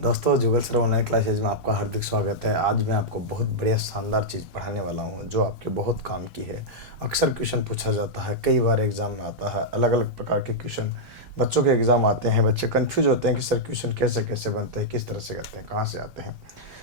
दोस्तों, जुगल sir online classes में आपका हार्दिक स्वागत है। आज मैं आपको बहुत बढ़िया शानदार चीज़ पढ़ाने वाला हूँ जो आपके बहुत काम की है। अक्सर क्वेश्चन पूछा जाता है, कई बार एग्जाम में आता है। अलग अलग प्रकार के क्वेश्चन बच्चों के एग्जाम आते हैं। बच्चे कंफ्यूज होते हैं कि सर क्वेश्चन कैसे कैसे बनते हैं, किस तरह से करते हैं, कहाँ से आते हैं।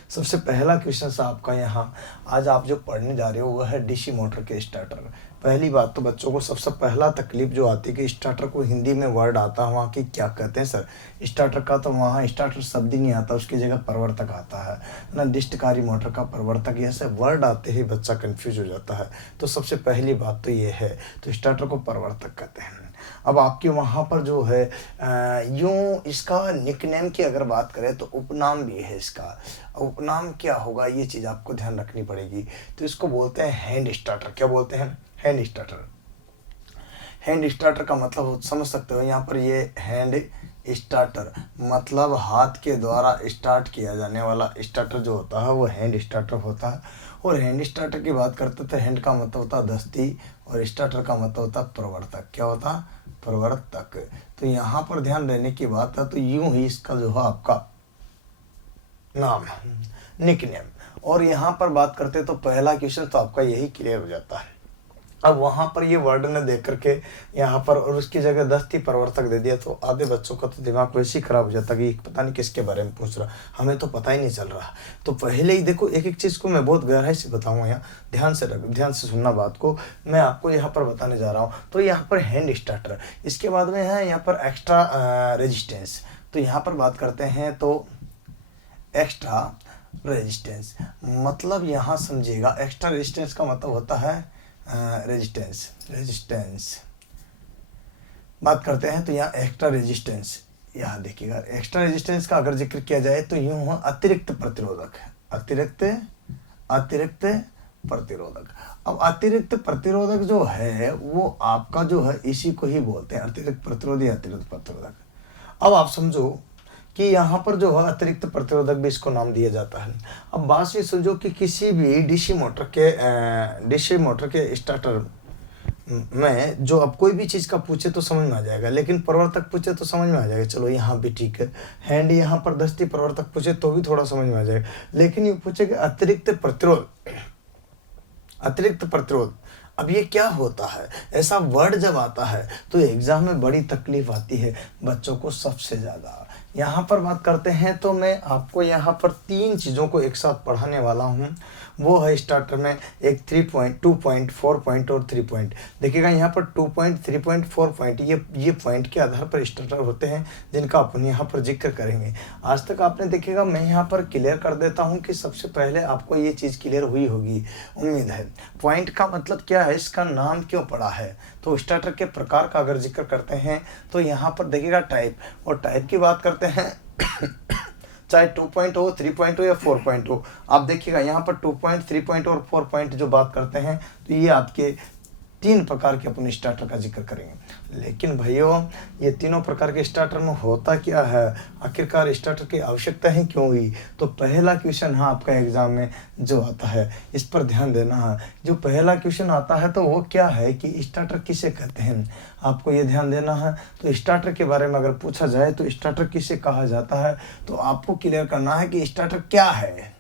सबसे पहला क्वेश्चन से आपका यहाँ आज आप जो पढ़ने जा रहे हो वह है डीसी मोटर के स्टार्टर। पहली बात तो बच्चों को सबसे पहला तकलीफ जो आती है कि स्टार्टर को हिंदी में वर्ड आता है वहाँ की क्या कहते हैं सर स्टार्टर का, तो वहाँ स्टार्टर शब्द ही नहीं आता, उसकी जगह परिवर्तक आता है ना। डिस्टकारी मोटर का परिवर्तक, ऐसे वर्ड आते ही बच्चा कंफ्यूज हो जाता है। तो सबसे पहली बात तो ये है, तो स्टार्टर को परिवर्तक कहते हैं। अब आपके वहाँ पर जो है यूँ इसका निकनेम की अगर बात करें तो उपनाम भी है इसका। उपनाम क्या होगा ये चीज़ आपको ध्यान रखनी पड़ेगी। तो इसको बोलते हैं हैंड स्टार्टर। क्या बोलते हैं? Hand starter. हैंड स्टार्टर का मतलब समझ सकते हो यहाँ पर, ये हैंड स्टार्टर मतलब हाथ के द्वारा स्टार्ट किया जाने वाला स्टार्टर जो होता है वो हैंड स्टार्टर होता है। और हैंड स्टार्टर की बात करते थे, हैंड का मतलब होता है दस्ती और स्टार्टर का मतलब होता है प्रवर्तक। क्या होता? प्रवर्तक। तो यहाँ पर ध्यान देने की बात है, तो यूं ही इसका जो है आपका नाम निकनेम। और यहाँ पर बात करते तो पहला क्वेश्चन तो आपका यही क्लियर हो जाता है। अब वहाँ पर ये वर्ड ने देख करके यहाँ पर और उसकी जगह दस्ती परिवर्तक दे दिया, तो आधे बच्चों का तो दिमाग वैसे ही खराब हो जाता कि पता नहीं किसके बारे में पूछ रहा, हमें तो पता ही नहीं चल रहा। तो पहले ही देखो, एक एक चीज़ को मैं बहुत गहराई से बताऊँगा। यहाँ ध्यान से सुनना बात को, मैं आपको यहाँ पर बताने जा रहा हूँ। तो यहाँ पर हैंड स्टार्टर, इसके बाद में है यहाँ पर एक्स्ट्रा रेजिस्टेंस। तो यहाँ पर बात करते हैं तो एक्स्ट्रा रेजिस्टेंस मतलब यहाँ समझिएगा, एक्स्ट्रा रेजिस्टेंस का मतलब होता है रेजिस्टेंस बात करते हैं। तो यहाँ एक्स्ट्रा रेजिस्टेंस, यहाँ देखिएगा एक्स्ट्रा रेजिस्टेंस का अगर जिक्र किया जाए तो यूँ हुआ अतिरिक्त प्रतिरोधक। अतिरिक्त प्रतिरोधक। अब अतिरिक्त प्रतिरोधक जो है वो आपका जो है इसी को ही बोलते हैं अतिरिक्त प्रतिरोधी, अतिरिक्त प्रतिरोधक। अब आप समझो कि यहाँ पर जो है अतिरिक्त प्रतिरोधक भी इसको नाम दिया जाता है। अब बात ये समझो कि किसी भी डीसी मोटर के स्टार्टर में जो अब कोई भी चीज़ का पूछे तो समझ में आ जाएगा, लेकिन प्रवर्तक पूछे तो समझ में आ जाएगा। चलो यहाँ भी ठीक है। हैंड यहाँ पर दस्ती प्रवर्तक पूछे तो भी थोड़ा समझ में आ जाएगा, लेकिन ये पूछे कि अतिरिक्त प्रतिरोध अब ये क्या होता है? ऐसा वर्ड जब आता है तो एग्जाम में बड़ी तकलीफ आती है बच्चों को सबसे ज़्यादा। यहाँ पर बात करते हैं तो मैं आपको यहाँ पर 3 चीज़ों को एक साथ पढ़ाने वाला हूँ। वो है स्टार्टर में एक 3 पॉइंट, 2 पॉइंट, 4 पॉइंट और 3 पॉइंट। देखिएगा यहाँ पर 2 पॉइंट, 3 पॉइंट, 4 पॉइंट ये पॉइंट के आधार पर स्टार्टर होते हैं जिनका अपन यहाँ पर जिक्र करेंगे। आज तक आपने देखिएगा मैं यहाँ पर क्लियर कर देता हूँ कि सबसे पहले आपको ये चीज़ क्लियर हुई होगी, उम्मीद है। पॉइंट का मतलब क्या है, इसका नाम क्यों पड़ा है। तो स्टार्टर के प्रकार का अगर जिक्र करते हैं तो यहाँ पर देखिएगा टाइप, और टाइप की बात करते हैं चाहे 2 पॉइंट हो, 3 पॉइंट हो या 4 पॉइंट हो। आप देखिएगा यहाँ पर 2 पॉइंट, 3 पॉइंट और 4 पॉइंट जो बात करते हैं तो ये आपके 3 प्रकार के अपन स्टार्टर का जिक्र करेंगे। लेकिन भाइयों ये तीनों प्रकार के स्टार्टर में होता क्या है, आखिरकार स्टार्टर की आवश्यकता ही क्यों हुई। तो पहला क्वेश्चन है आपका एग्जाम में जो आता है, इस पर ध्यान देना है। जो पहला क्वेश्चन आता है तो वो क्या है कि स्टार्टर किसे कहते हैं, आपको ये ध्यान देना है। तो स्टार्टर के बारे में अगर पूछा जाए तो स्टार्टर किसे कहा जाता है, तो आपको क्लियर करना है कि स्टार्टर क्या है।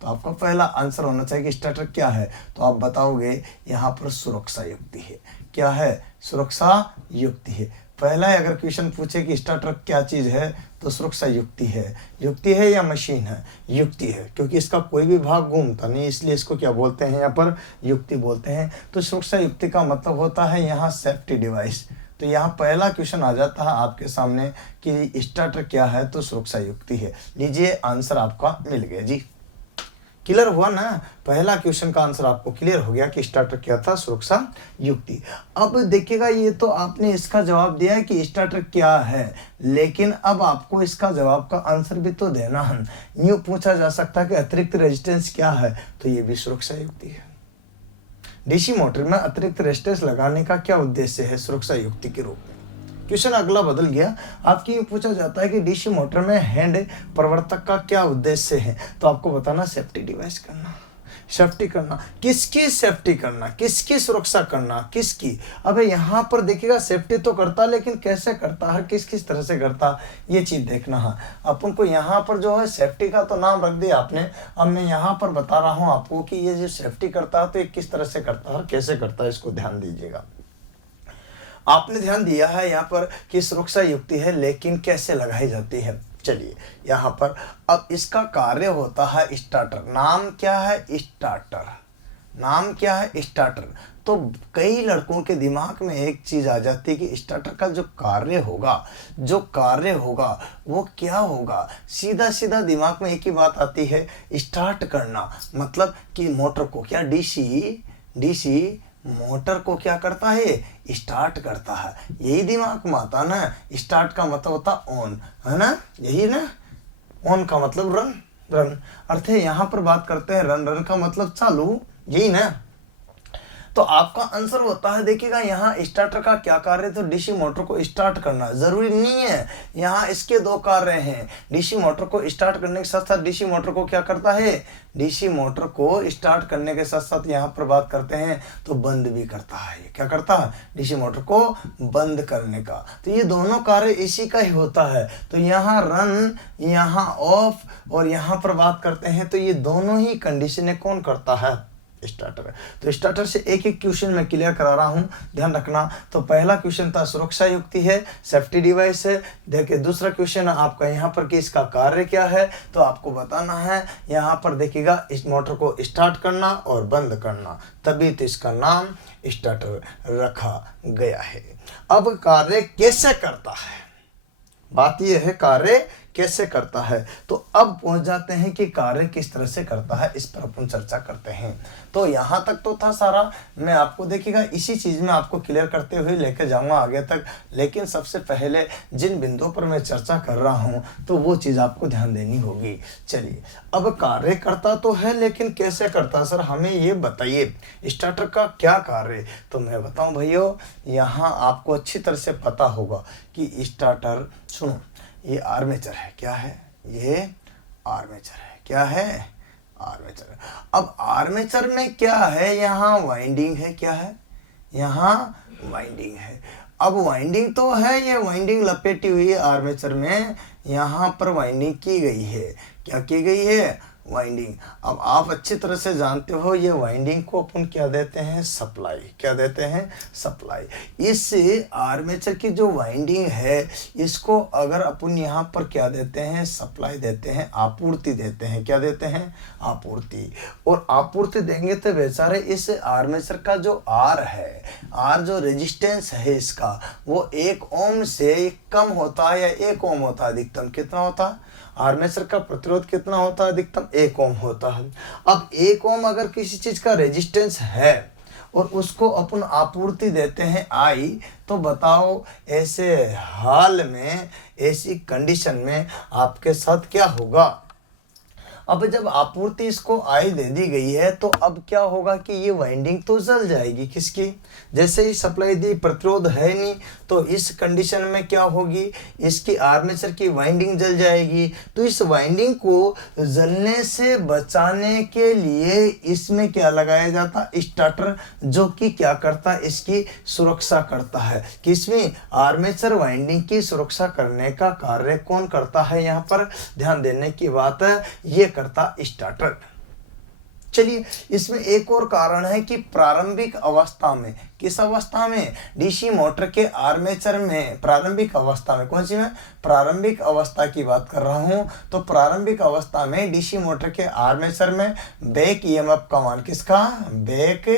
तो आपका पहला आंसर होना चाहिए कि स्टार्टर क्या है। तो आप बताओगे यहाँ पर सुरक्षा युक्ति है। क्या है? सुरक्षा युक्ति है। पहला है अगर क्वेश्चन पूछे कि स्टार्टर क्या चीज़ है तो सुरक्षा युक्ति है। युक्ति है या मशीन है? युक्ति है, क्योंकि इसका कोई भी भाग घूमता नहीं, इसलिए इसको क्या बोलते हैं यहाँ पर युक्ति बोलते हैं। तो सुरक्षा युक्ति का मतलब होता है यहाँ सेफ्टी डिवाइस। तो यहाँ पहला क्वेश्चन आ जाता है आपके सामने कि स्टार्टर क्या है, तो सुरक्षा युक्ति है। लीजिए आंसर आपका मिल गया जी। क्लियर हुआ ना? पहला क्वेश्चन का आंसर आपको क्लियर हो गया कि स्टार्टर क्या था, सुरक्षा युक्ति। अब देखिएगा ये तो आपने इसका जवाब दिया है कि स्टार्टर क्या है, लेकिन अब आपको इसका जवाब का आंसर भी तो देना है। यूँ पूछा जा सकता है कि अतिरिक्त रेजिस्टेंस क्या है, तो ये भी सुरक्षा युक्ति है। डीसी मोटर में अतिरिक्त रेजिस्टेंस लगाने का क्या उद्देश्य है, सुरक्षा युक्ति के रूप में। क्वेश्चन अगला बदल गया, आपकी ये पूछा जाता है कि डीसी मोटर में हैंड प्रवर्तक का क्या उद्देश्य है, तो आपको बताना सेफ्टी डिवाइस करना। सेफ्टी करना, किसकी सेफ्टी करना, किसकी सुरक्षा करना, किसकी। अबे यहाँ पर देखिएगा सेफ्टी तो करता लेकिन कैसे करता है, किस किस तरह से करता, ये चीज़ देखना है अपन को। यहाँ पर जो है सेफ्टी का तो नाम रख दिया आपने, अब मैं यहाँ पर बता रहा हूँ आपको कि ये जो सेफ्टी करता है तो ये किस तरह से करता है, कैसे करता है, इसको ध्यान दीजिएगा। आपने ध्यान दिया है यहाँ पर कि सुरक्षा युक्ति है लेकिन कैसे लगाई जाती है। चलिए यहाँ पर अब इसका कार्य होता है स्टार्टर। नाम क्या है, स्टार्टर। नाम क्या है, स्टार्टर। तो कई लड़कों के दिमाग में एक चीज़ आ जाती है कि स्टार्टर का जो कार्य होगा वो क्या होगा। सीधा सीधा दिमाग में एक ही बात आती है, स्टार्ट करना। मतलब कि मोटर को क्या, डीसी मोटर को क्या करता है, स्टार्ट करता है। यही दिमाग में आता ना। स्टार्ट का मतलब होता ऑन, है ना, यही ना। ऑन का मतलब रन अर्थ है। यहाँ पर बात करते हैं रन का मतलब चालू, यही ना। तो आपका आंसर होता है, देखिएगा यहाँ स्टार्टर का क्या कार्य, तो डीसी मोटर को स्टार्ट करना। जरूरी नहीं है, यहाँ इसके दो कार्य हैं। डीसी मोटर को स्टार्ट करने के साथ साथ डीसी मोटर को क्या करता है, डीसी मोटर को स्टार्ट करने के साथ साथ यहाँ पर बात करते हैं तो बंद भी करता है। क्या करता है, डीसी मोटर को बंद करने का। तो ये दोनों कार्य इसी का ही होता है। तो यहाँ रन, यहाँ ऑफ, और यहाँ पर बात करते हैं तो ये दोनों ही कंडीशनें कौन करता है, स्टार्टर है। तो स्टार्टर से एक एक क्वेश्चन मैं क्लियर करा रहा हूँ, ध्यान रखना। तो पहला क्वेश्चन था सुरक्षा युक्ति है, सेफ्टी डिवाइस है। देखिए दूसरा क्वेश्चन आपका यहाँ पर कि इसका कार्य क्या है, तो आपको बताना है। यहाँ पर देखिएगा इस मोटर को स्टार्ट करना और बंद करना, तभी तो इसका नाम स्टार्टर रखा गया है। अब कार्य कैसे करता है, बात यह है कार्य कैसे करता है। तो अब पहुंच जाते हैं कि कार्य किस तरह से करता है, इस पर अपन चर्चा करते हैं। तो यहाँ तक तो था सारा, मैं आपको देखिएगा इसी चीज़ में आपको क्लियर करते हुए लेकर जाऊँगा आगे तक। लेकिन सबसे पहले जिन बिंदुओं पर मैं चर्चा कर रहा हूँ तो वो चीज़ आपको ध्यान देनी होगी। चलिए अब कार्य करता तो है लेकिन कैसे करता, सर हमें ये बताइए स्टार्टर का क्या कार्य। तो मैं बताऊँ भैया, यहाँ आपको अच्छी तरह से पता होगा कि स्टार्टर, सुनो ये आर्मेचर है, क्या है ये, आर्मेचर है, क्या है, आर्मेचर। अब आर्मेचर में क्या है, यहाँ वाइंडिंग है, क्या है, यहाँ वाइंडिंग है। अब वाइंडिंग तो है, ये वाइंडिंग लपेटी हुई है आर्मेचर में, यहाँ पर वाइंडिंग की गई है। क्या की गई है, वाइंडिंग। अब आप अच्छी तरह से जानते हो ये वाइंडिंग को अपन क्या देते हैं, सप्लाई। क्या देते हैं, सप्लाई। इस आर्मेचर की जो वाइंडिंग है इसको अगर अपन यहाँ पर क्या देते हैं, सप्लाई देते हैं, आपूर्ति देते हैं। क्या देते हैं, आपूर्ति। और आपूर्ति देंगे तो बेचारे इस आर्मेचर का जो आर है, आर जो रेजिस्टेंस है इसका, वो 1 ओम से कम होता है या 1 ओम होता है, अधिकतम कितना होता है, आर्मेचर का प्रतिरोध कितना होता है, अधिकतम 1 ओम होता है। अब 1 ओम अगर किसी चीज का रेजिस्टेंस है और उसको अपन आपूर्ति देते हैं आई, तो बताओ ऐसे हाल में, ऐसी कंडीशन में आपके साथ क्या होगा। अब जब आपूर्ति इसको आई दे दी गई है तो अब क्या होगा कि ये वाइंडिंग तो जल जाएगी किसकी, जैसे ही सप्लाई दी, प्रतिरोध है नहीं, तो इस कंडीशन में क्या होगी, इसकी आर्मेचर की वाइंडिंग जल जाएगी। तो इस वाइंडिंग को जलने से बचाने के लिए इसमें क्या लगाया जाता, स्टार्टर, जो कि क्या करता, इसकी सुरक्षा करता है। किसमें, आर्मेचर वाइंडिंग की सुरक्षा करने का कार्य कौन करता है, यहाँ पर ध्यान देने की बात है, ये करता स्टार्टर। चलिए इसमें एक और कारण है कि प्रारंभिक अवस्था में, किस अवस्था में, डीसी मोटर के आर्मेचर में प्रारंभिक अवस्था में, कौन सी में, प्रारंभिक अवस्था की बात कर रहा हूं। तो प्रारंभिक अवस्था में डीसी मोटर के आर्मेचर में बैक ईएमएफ का मान, किसका, बैक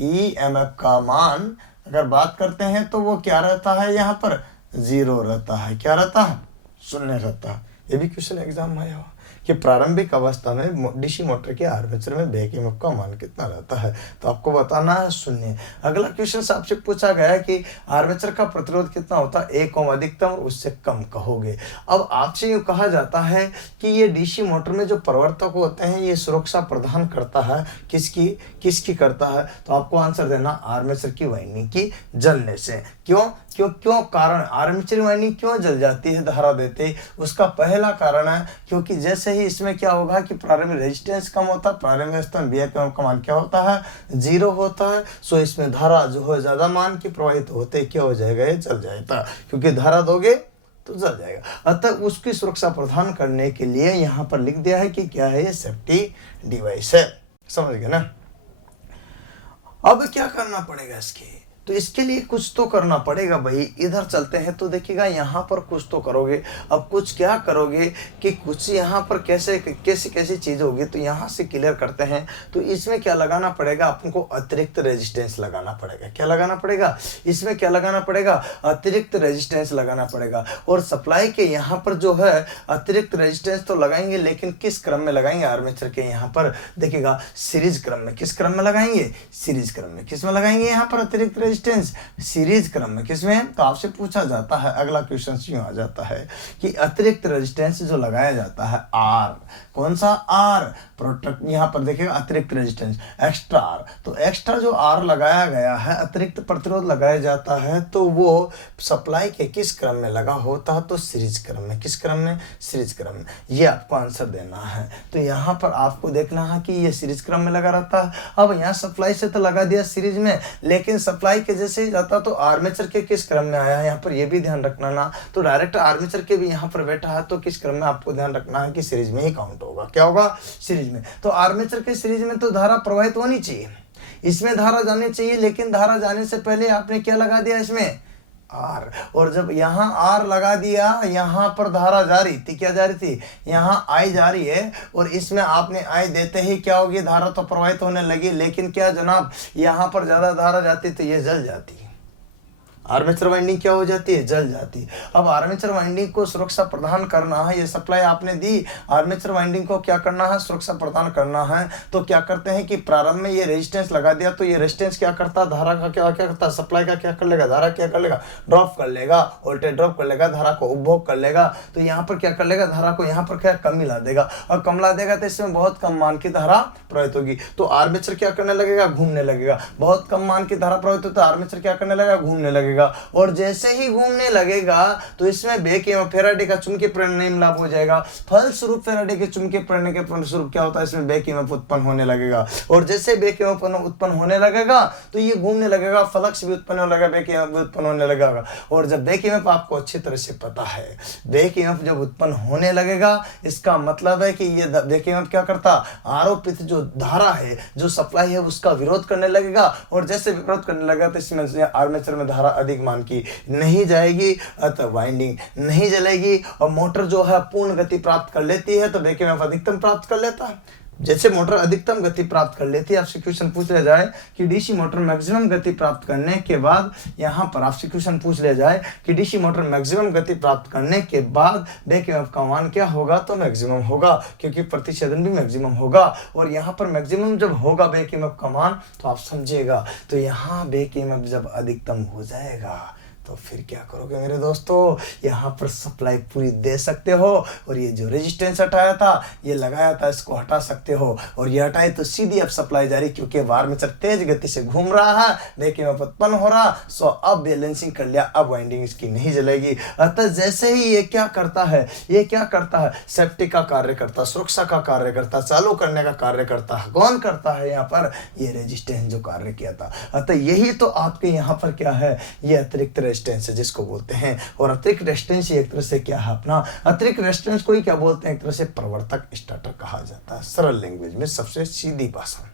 ईएमएफ का मान अगर बात करते हैं तो वो क्या रहता है, यहाँ पर 0 रहता है। क्या रहता है, 0 रहता है। ये भी क्वेश्चन एग्जाम में आया कि प्रारंभिक अवस्था में डीसी मोटर के आर्मेचर में बैक ईएमएफ का मान कितना रहता है, तो आपको बताना है 0। अगला क्वेश्चन से आपसे पूछा गया है कि आर्मेचर का प्रतिरोध कितना होता है, 1 ओम अधिकतम, और उससे कम कहोगे। अब आपसे यूँ कहा जाता है कि ये डीसी मोटर में जो प्रवर्तक होते हैं ये सुरक्षा प्रदान करता है, किसकी करता है, तो आपको आंसर देना आर्मेचर की वाइंडिंग की जलने से। क्यों कारण, आर्मेचर वाइंडिंग क्यों जल जाती है धारा देते, उसका पहला कारण है क्योंकि जैसे जैसे ही इसमें क्या होगा कि प्रारंभिक रेजिस्टेंस कम होता है, प्रारंभिक अवस्था में BF का मान क्या होता है, 0 होता है। सो इसमें धारा जो है ज़्यादा मान की प्रवाहित होते क्या हो जाएगा, ये जल जाएगा, क्योंकि धारा दोगे तो जल जाएगा। अतः उसकी सुरक्षा प्रदान करने के लिए यहाँ पर लिख दिया है कि क्या है, ये सेफ्टी डिवाइस है। समझ गए ना। अब क्या करना पड़ेगा इसके, तो इसके लिए कुछ तो करना पड़ेगा भाई। इधर चलते हैं तो देखिएगा यहाँ पर कुछ तो करोगे। अब कुछ क्या करोगे कि कुछ यहाँ पर कैसे कैसी चीज़ होगी, तो यहाँ से क्लियर करते हैं। तो इसमें क्या लगाना पड़ेगा, आपको अतिरिक्त रेजिस्टेंस लगाना पड़ेगा। क्या लगाना पड़ेगा, इसमें क्या लगाना पड़ेगा, अतिरिक्त रेजिस्टेंस लगाना पड़ेगा। और सप्लाई के यहाँ पर जो है अतिरिक्त रेजिस्टेंस तो लगाएंगे, लेकिन किस क्रम में लगाएंगे, आर्मेचर के यहाँ पर देखिएगा सीरीज क्रम में। किस क्रम में लगाएंगे, सीरीज क्रम में। किस में लगाएंगे यहाँ पर अतिरिक्त रेजिस्टेंस, सीरीज क्रम में। किसमें, तो आपसे पूछा जाता है, अगला क्वेश्चन यूं आ जाता है कि अतिरिक्त रेजिस्टेंस जो लगाया जाता है आर, कौन सा आर, प्रोटेक्ट, यहाँ पर देखिएगा अतिरिक्त रेजिस्टेंस एक्स्ट्रा आर। तो एक्स्ट्रा जो आर लगाया गया है, अतिरिक्त प्रतिरोध लगाया जाता है, तो वो सप्लाई के किस क्रम में लगा होता है, तो सीरीज क्रम में। किस क्रम में, सीरीज क्रम में। ये आपको आंसर देना है। तो यहाँ पर आपको देखना है कि ये सीरीज क्रम में लगा रहता है। अब यहाँ सप्लाई से तो लगा दिया सीरीज में, लेकिन सप्लाई के जैसे ही जाता तो आर्मेचर के किस क्रम में आया है, यहाँ पर ये भी ध्यान रखना ना। तो डायरेक्ट आर्मेचर के भी यहाँ पर बैठा है, तो किस क्रम में आपको ध्यान रखना है कि सीरीज में ही काउंट होगा। क्या होगा, सीरीज में। तो आर्मेचर के सीरीज में तो धारा प्रवाहित होनी चाहिए, इसमें धारा जानी चाहिए, लेकिन धारा जाने से पहले आपने क्या लगा दिया, इसमें आर। और जब यहाँ आर लगा दिया, यहाँ पर धारा जारी थी, क्या जारी थी, यहाँ आई जारी है, और इसमें आपने आई देते ही क्या होगी, धारा तो प्रवाहित होने लगी। लेकिन क्या जनाब, यहाँ पर ज़्यादा धारा जाती तो ये जल जाती, आर्मेचर वाइंडिंग क्या हो जाती है, जल जाती है। अब आर्मेचर वाइंडिंग को सुरक्षा प्रदान करना है, ये सप्लाई आपने दी, आर्मेचर वाइंडिंग को क्या करना है, सुरक्षा प्रदान करना है। तो क्या करते हैं कि प्रारंभ में ये रेजिस्टेंस लगा दिया, तो ये रेजिस्टेंस क्या करता, धारा का क्या करता, सप्लाई का क्या कर लेगा, धारा क्या कर लेगा, ड्रॉप कर लेगा, वोल्टेज ड्रॉप कर लेगा, धारा को उपभोग कर लेगा। तो यहाँ पर क्या कर लेगा, धारा को यहाँ पर क्या कम मिला देगा, और कम ला देगा तो इसमें बहुत कम मान की धारा प्रवाहित होगी। तो आर्मेचर क्या करने लगेगा, घूमने लगेगा। बहुत कम मान की धारा प्रवाहित होता है, आर्मेचर क्या करने लगेगा, घूमने लगेगा। और जैसे ही घूमने लगेगा तो इसमें बेक एवं फैराडे का चुंबकीय प्रेरण लाभ हो जाएगा। फलस्वरूप फैराडे के चुंबकीय प्रेरण के फलस्वरूप क्या होता है, इसमें बेक ईएमएफ उत्पन्न होने लगेगा। और जैसे बेक ईएमएफ उत्पन्न होने लगेगा तो ये घूमने लगेगा, फ्लक्स भी उत्पन्न होने लगेगा, बेक ईएमएफ भी उत्पन्न होने लगेगा। और जब बेक ईएमएफ आपको अच्छी तरह से पता है, बेक ईएमएफ जब उत्पन्न होने लगेगा, इसका मतलब है कि ये बेक ईएमएफ क्या करता, आरोपित जो धारा है, जो सप्लाई है, उसका विरोध करने लगेगा। और जैसे विरोध करने लगेगा तो इसमें आर्मेचर में धारा अधिक मान की नहीं जाएगी, अतः वाइंडिंग नहीं जलेगी, और मोटर जो है पूर्ण गति प्राप्त कर लेती है, तो बेक ईएमएफ अधिकतम प्राप्त कर लेता है। जैसे मोटर अधिकतम गति प्राप्त कर लेती है, आपसे क्वेश्चन पूछ लिया जाए कि डीसी मोटर मैक्सिमम गति प्राप्त करने के बाद, यहाँ पर आपसे क्वेश्चन पूछ लिया जाए कि डीसी मोटर मैक्सिमम गति प्राप्त करने के बाद बेक ईएमएफ का मान क्या होगा, तो मैक्सिमम होगा, क्योंकि प्रतिच्छेदन भी मैक्सिमम होगा। और यहाँ पर मैक्सिमम जब होगा बेक ईएमएफ का मान, तो आप समझिएगा, तो यहाँ बेक ईएमएफ जब अधिकतम हो जाएगा तो फिर क्या करोगे मेरे दोस्तों, यहाँ पर सप्लाई पूरी दे सकते हो। और ये जो रेजिस्टेंस हटाया था, ये लगाया था, इसको हटा सकते हो। और ये हटाए तो सीधी अब सप्लाई जारी, क्योंकि आर्मेचर तेज गति से घूम रहा है, बेक ईएमएफ उत्पन्न हो रहा। सो अब बैलेंसिंग कर लिया, अब वाइंडिंग इसकी नहीं जलेगी। अतः जैसे ही ये क्या करता है, ये क्या करता है, सेफ्टी का कार्य करता, सुरक्षा का कार्य करता, चालू करने का कार्य करता है। कौन करता है यहाँ पर, ये रेजिस्टेंस जो कार्य किया था। अतः यही तो आपके यहाँ पर क्या है, ये अतिरिक्त रेजिस्टेंस है जिसको बोलते हैं। और अतिरिक्त रेजिस्टेंस एक तरह से क्या है, अपना अतिरिक्त रेजिस्टेंस को ही क्या बोलते हैं, एक तरह से प्रवर्तक स्टार्टर कहा जाता है, सरल लैंग्वेज में, सबसे सीधी भाषा।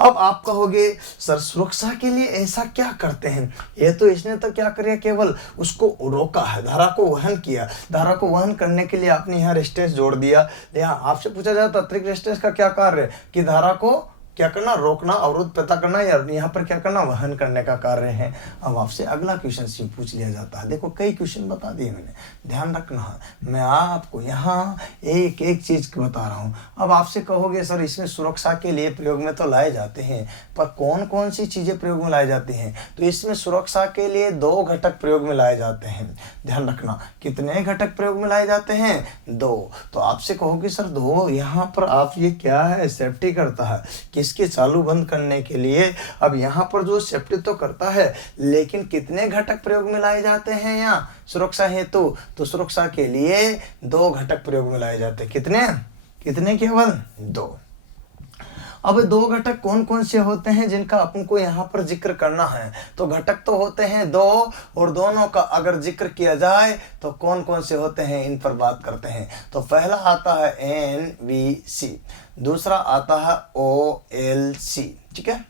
अब आप कहोगे सर सुरक्षा के लिए ऐसा क्या करते हैं, ये तो इसने तो क्या किया, केवल उसको रोका है, धारा को वहन किया। धारा को वहन करने के लिए आपने यहाँ रेजिस्टेंस जोड़ दिया। यहाँ आपसे पूछा जाता है अतिरिक्त रेजिस्टेंस का क्या कार्य है, कि धारा को क्या करना, रोकना, अवरोध पैदा करना, या यहाँ पर क्या करना, वहन करने का कार्य है। अब आपसे अगला क्वेश्चन पूछ लिया जाता है। देखो कई क्वेश्चन बता दिए मैंने, ध्यान रखना है, मैं आपको यहाँ एक एक चीज बता रहा हूँ। अब आपसे कहोगे सर इसमें सुरक्षा के लिए प्रयोग में तो लाए जाते हैं, पर कौन कौन सी चीजें प्रयोग में लाई जाती हैं, तो इसमें सुरक्षा के लिए 2 घटक प्रयोग में लाए जाते हैं। ध्यान रखना, कितने घटक प्रयोग में लाए जाते हैं, 2। तो आपसे कहोगे सर 2, यहाँ पर आप ये क्या है, सेफ्टी करता है, किसके चालू बंद करने के लिए। अब यहाँ पर जो सेफ्टी तो करता है, लेकिन कितने घटक प्रयोग में लाए जाते हैं यहाँ सुरक्षा हेतु, तो सुरक्षा के लिए 2 घटक प्रयोग में लाए जाते हैं। कितने कितने केवल 2। अब 2 घटक कौन कौन से होते हैं जिनका अपन को यहाँ पर जिक्र करना है, तो घटक तो होते हैं 2, और दोनों का अगर जिक्र किया जाए तो कौन कौन से होते हैं इन पर बात करते हैं। तो पहला आता है NVC, दूसरा आता है OLC। ठीक है,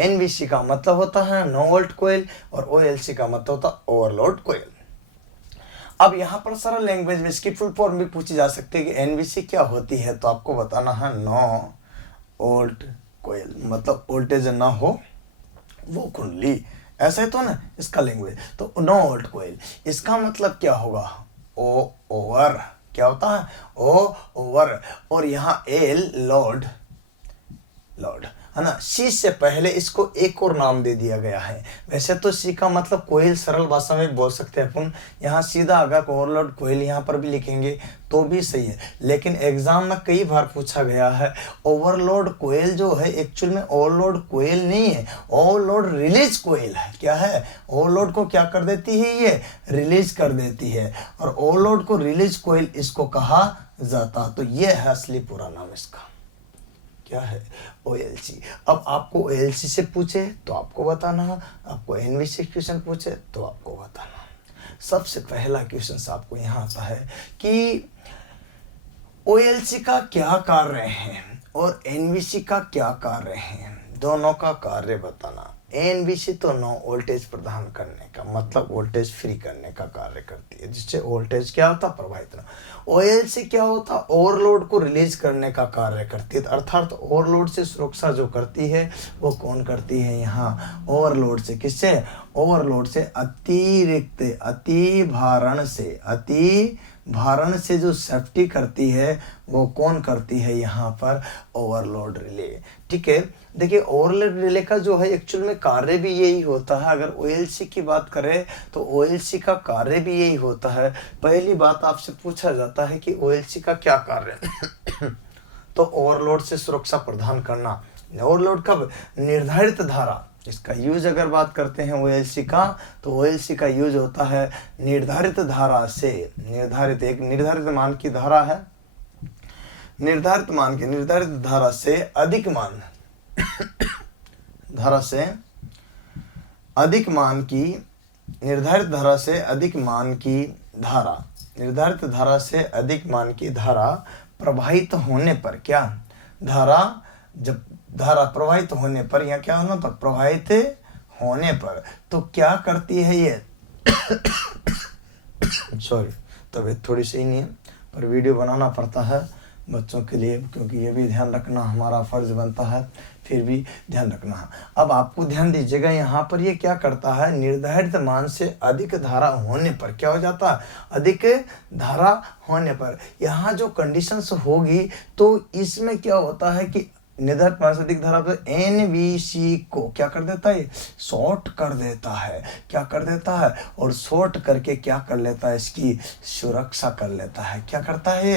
NVC का मतलब होता है नो वोल्ट कोयल और OLC का मतलब होता है ओवरलोड कोयल। अब यहाँ पर सरल लैंग्वेज में इसकी फुल फॉर्म भी पूछी जा सकती है कि NVC क्या होती है, तो आपको बताना है नो वोल्ट कोयल, मतलब वोल्टेज ना हो वो कुंडली, ऐसा है तो ना इसका लैंग्वेज। तो नो वोल्ट कोयल इसका मतलब क्या होगा, ओ ओवर, क्या होता है ओ ओवर, और यहाँ एल लोड, लोड है ना। सी से पहले इसको एक और नाम दे दिया गया है। वैसे तो सी का मतलब कोयल सरल भाषा में बोल सकते हैं अपन, यहाँ सीधा अगर ओवरलोड कोयल यहाँ पर भी लिखेंगे तो भी सही है, लेकिन एग्जाम में कई बार पूछा गया है ओवरलोड कोयल जो है एक्चुअल में ओवरलोड कोयल नहीं है, ओवरलोड रिलीज कोयल है। क्या है, ओवरलोड को क्या कर देती है, ये रिलीज कर देती है, और ओवरलोड को रिलीज कोयल इसको कहा जाता। तो ये है असली पूरा नाम इसका, क्या है OLC। अब आपको OLC से पूछे तो आपको बताना, आपको NVC क्वेश्चन पूछे तो आपको बताना। सबसे पहला क्वेश्चन आपको यहाँ आता है कि OLC का क्या कार्य है और NVC का क्या कार्य है, दोनों का कार्य बताना। NVC तो नो वोल्टेज प्रदान करने का मतलब वोल्टेज फ्री करने का कार्य करती है, जिससे वोल्टेज क्या होता प्रभावित ना। OLC क्या होता, ओवरलोड को रिलीज करने का कार्य करती है, अर्थात ओवरलोड से सुरक्षा जो करती है वो कौन करती है, यहाँ ओवरलोड से, किससे, ओवरलोड से, अतिरिक्त अति भारण से जो सेफ्टी करती है वो कौन करती है, यहाँ पर ओवरलोड रिले। ठीक है, देखिए ओवरलोड रिले का जो है एक्चुअल में कार्य भी यही होता है। अगर OLC की बात करें तो OLC का कार्य भी यही होता है। पहली बात आपसे पूछा जाता है कि OLC का क्या कार्य है तो ओवरलोड से सुरक्षा प्रदान करना। ओवरलोड कब, निर्धारित धारा, इसका यूज अगर बात करते हैं OLC का, तो OLC का यूज होता है निर्धारित धारा से, निर्धारित एक निर्धारित मान की धारा है, निर्धारित धारा से अधिक मान धारा से अधिक मान की, निर्धारित धारा से अधिक मान की धारा, निर्धारित धारा से अधिक मान की धारा प्रवाहित होने पर, क्या धारा, जब धारा प्रवाहित होने पर या क्या होना पर, प्रवाहित होने पर, तो क्या करती है ये सॉरी तबीयत थोड़ी सही नहीं है पर वीडियो बनाना पड़ता है बच्चों के लिए, क्योंकि ये भी ध्यान रखना हमारा फर्ज बनता है, फिर भी ध्यान रखना है। अब आपको ध्यान दीजिएगा, यहाँ पर ये क्या करता है, निर्धारित मान से अधिक धारा होने पर क्या हो जाता है, अधिक धारा होने पर यहाँ जो कंडीशंस होगी तो इसमें क्या होता है कि निर्धारित मान से अधिक धारा पर NVC को क्या कर देता है, शॉर्ट कर देता है, क्या कर देता है, और शॉर्ट करके क्या कर लेता है, इसकी सुरक्षा कर लेता है। क्या करता है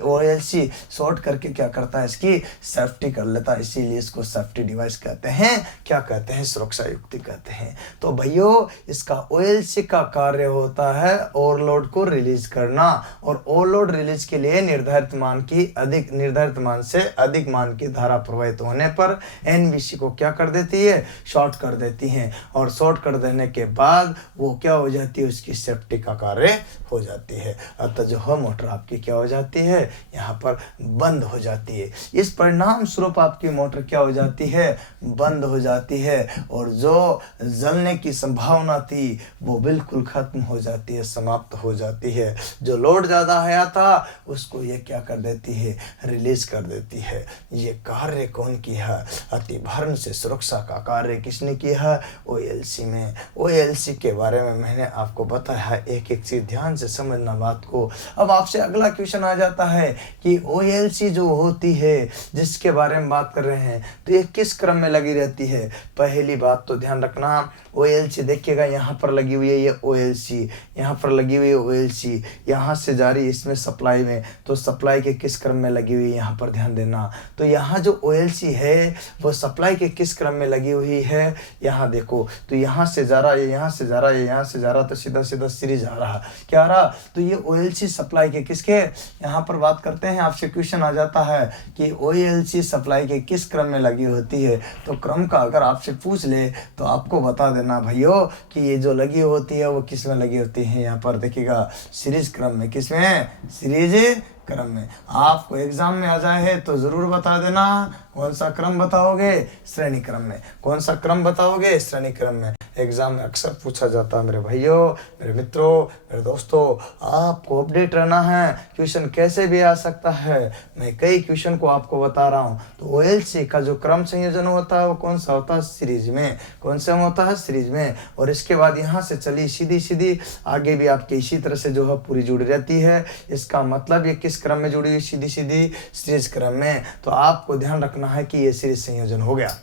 OLC, शॉर्ट करके क्या करता है, इसकी सेफ्टी कर लेता है, इसीलिए इसको सेफ्टी डिवाइस कहते हैं, क्या कहते हैं, सुरक्षा युक्ति कहते हैं। तो भैया इसका OLC का कार्य होता है ओवरलोड को रिलीज करना, और ओवरलोड रिलीज के लिए निर्धारित मान से अधिक मान की धारा प्रवाहित होने पर NVC को क्या कर देती है, शॉर्ट कर देती है, और शॉर्ट कर देने के बाद वो क्या हो जाती है, उसकी सेफ्टी का कार्य हो जाती है। अतः जो है मोटर आपकी क्या हो जाती है, यहाँ पर बंद हो जाती है। इस परिणाम स्वरूप आपकी मोटर क्या हो जाती है, बंद हो जाती है, और जो जलने की संभावना थी वो बिल्कुल खत्म हो जाती है, समाप्त हो जाती है। जो लोड ज़्यादा आया था उसको ये क्या कर देती है, रिलीज कर देती है। ये कार्य कौन किया है, अतिभारण से सुरक्षा का कार्य किसने किया है, OLC में। OLC के बारे में मैंने आपको बताया है, एक एक चीज ध्यान से समझना बात को। अब आपसे अगला क्वेश्चन आ जाता है कि OLC जो होती है जिसके बारे में बात कर रहे हैं तो ये किस क्रम में लगी रहती है। पहली बात तो ध्यान रखना, OLC देखिएगा यहाँ पर लगी हुई है, ये OLC यहाँ पर लगी हुई है, OLC यहाँ से जारी इसमें सप्लाई में, तो सप्लाई के किस क्रम में लगी हुई है यहाँ पर ध्यान देना। तो यहाँ यहाँ जो OLC है वो सप्लाई के किस क्रम में लगी हुई है, यहाँ देखो तो यहाँ से जा रहा है, यहाँ से जा रहा है, यहाँ से जा रहा, तो सीधा सीधा सीरीज आ रहा, क्या आ रहा, तो ये OLC सप्लाई के किसके, यहाँ पर बात करते हैं, आपसे क्वेश्चन आ जाता है कि OLC सप्लाई के किस क्रम में लगी होती है। तो क्रम का अगर आपसे पूछ ले तो आपको बता देना भाइयों कि ये जो लगी होती है वो किस में लगी होती है, यहाँ पर देखिएगा सीरीज क्रम में, किस में, सीरीज क्रम में। आपको एग्जाम में आ जाए तो जरूर बता देना कौन सा क्रम बताओगे, श्रेणी क्रम में, कौन सा क्रम बताओगे, श्रेणी क्रम में। एग्जाम में अक्सर पूछा जाता है मेरे भाइयों, मेरे मित्रों, मेरे दोस्तों, आपको अपडेट रहना है, क्वेश्चन कैसे भी आ सकता है, मैं कई क्वेश्चन को आपको बता रहा हूँ। तो OLC का जो क्रम संयोजन होता है वो कौन सा होता है, सीरीज में, कौन सा होता है, सीरीज में। और इसके बाद यहाँ से चली सीधी सीधी आगे भी आपके इसी तरह से जो है पूरी जुड़ी रहती है। इसका मतलब ये किस क्रम में जुड़ी हुई, सीधी सीधी सीरीज क्रम में। तो आपको ध्यान रखना है कि ये सीरीज संयोजन हो गया।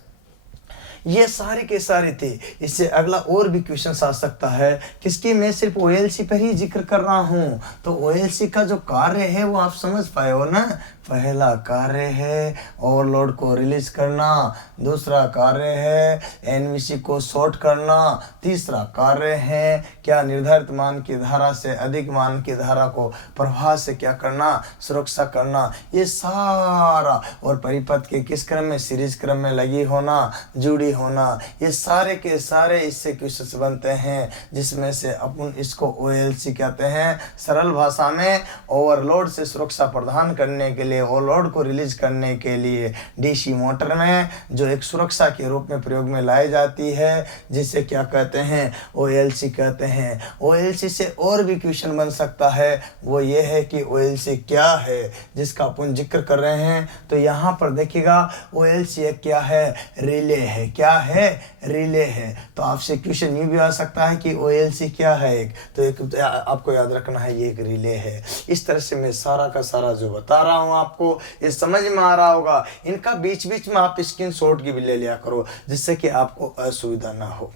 ये सारे के सारे थे। इससे अगला और भी क्वेश्चन आ सकता है, किसकी, मैं सिर्फ OLC पर ही जिक्र कर रहा हूँ। तो OLC का जो कार्य है वो आप समझ पाए हो ना। पहला कार्य है ओवरलोड को रिलीज करना, दूसरा कार्य है NVC को शॉर्ट करना, तीसरा कार्य है क्या, निर्धारित मान की धारा से अधिक मान की धारा को प्रवाह से क्या करना, सुरक्षा करना। ये सारा और परिपथ के किस क्रम में, सीरीज क्रम में लगी होना, जुड़ी होना, ये सारे के सारे इससे क्वेश्चन बनते हैं, जिसमें से अपन इसको OLC कहते हैं। सरल भाषा में ओवरलोड से सुरक्षा प्रदान करने के लिए, ओवरलोड को रिलीज करने के लिए DC मोटर में जो एक सुरक्षा के रूप में प्रयोग में लाई जाती है, जिसे क्या कहते हैं, OLC कहते हैं। OLC से और भी क्वेश्चन बन सकता है, वो ये है कि OLC क्या है, जिसका अपन जिक्र कर रहे हैं। तो यहाँ पर देखिएगा OLC एक क्या है, रिले है, क्या है, रिले है। तो आपसे क्वेश्चन यूँ भी आ सकता है कि OLC क्या है, एक तो एक आपको याद रखना है ये एक रिले है। इस तरह से मैं सारा का सारा जो बता रहा हूँ आपको ये समझ में आ रहा होगा। इनका बीच बीच में आप स्क्रीनशॉट की भी ले लिया करो, जिससे कि आपको असुविधा ना हो।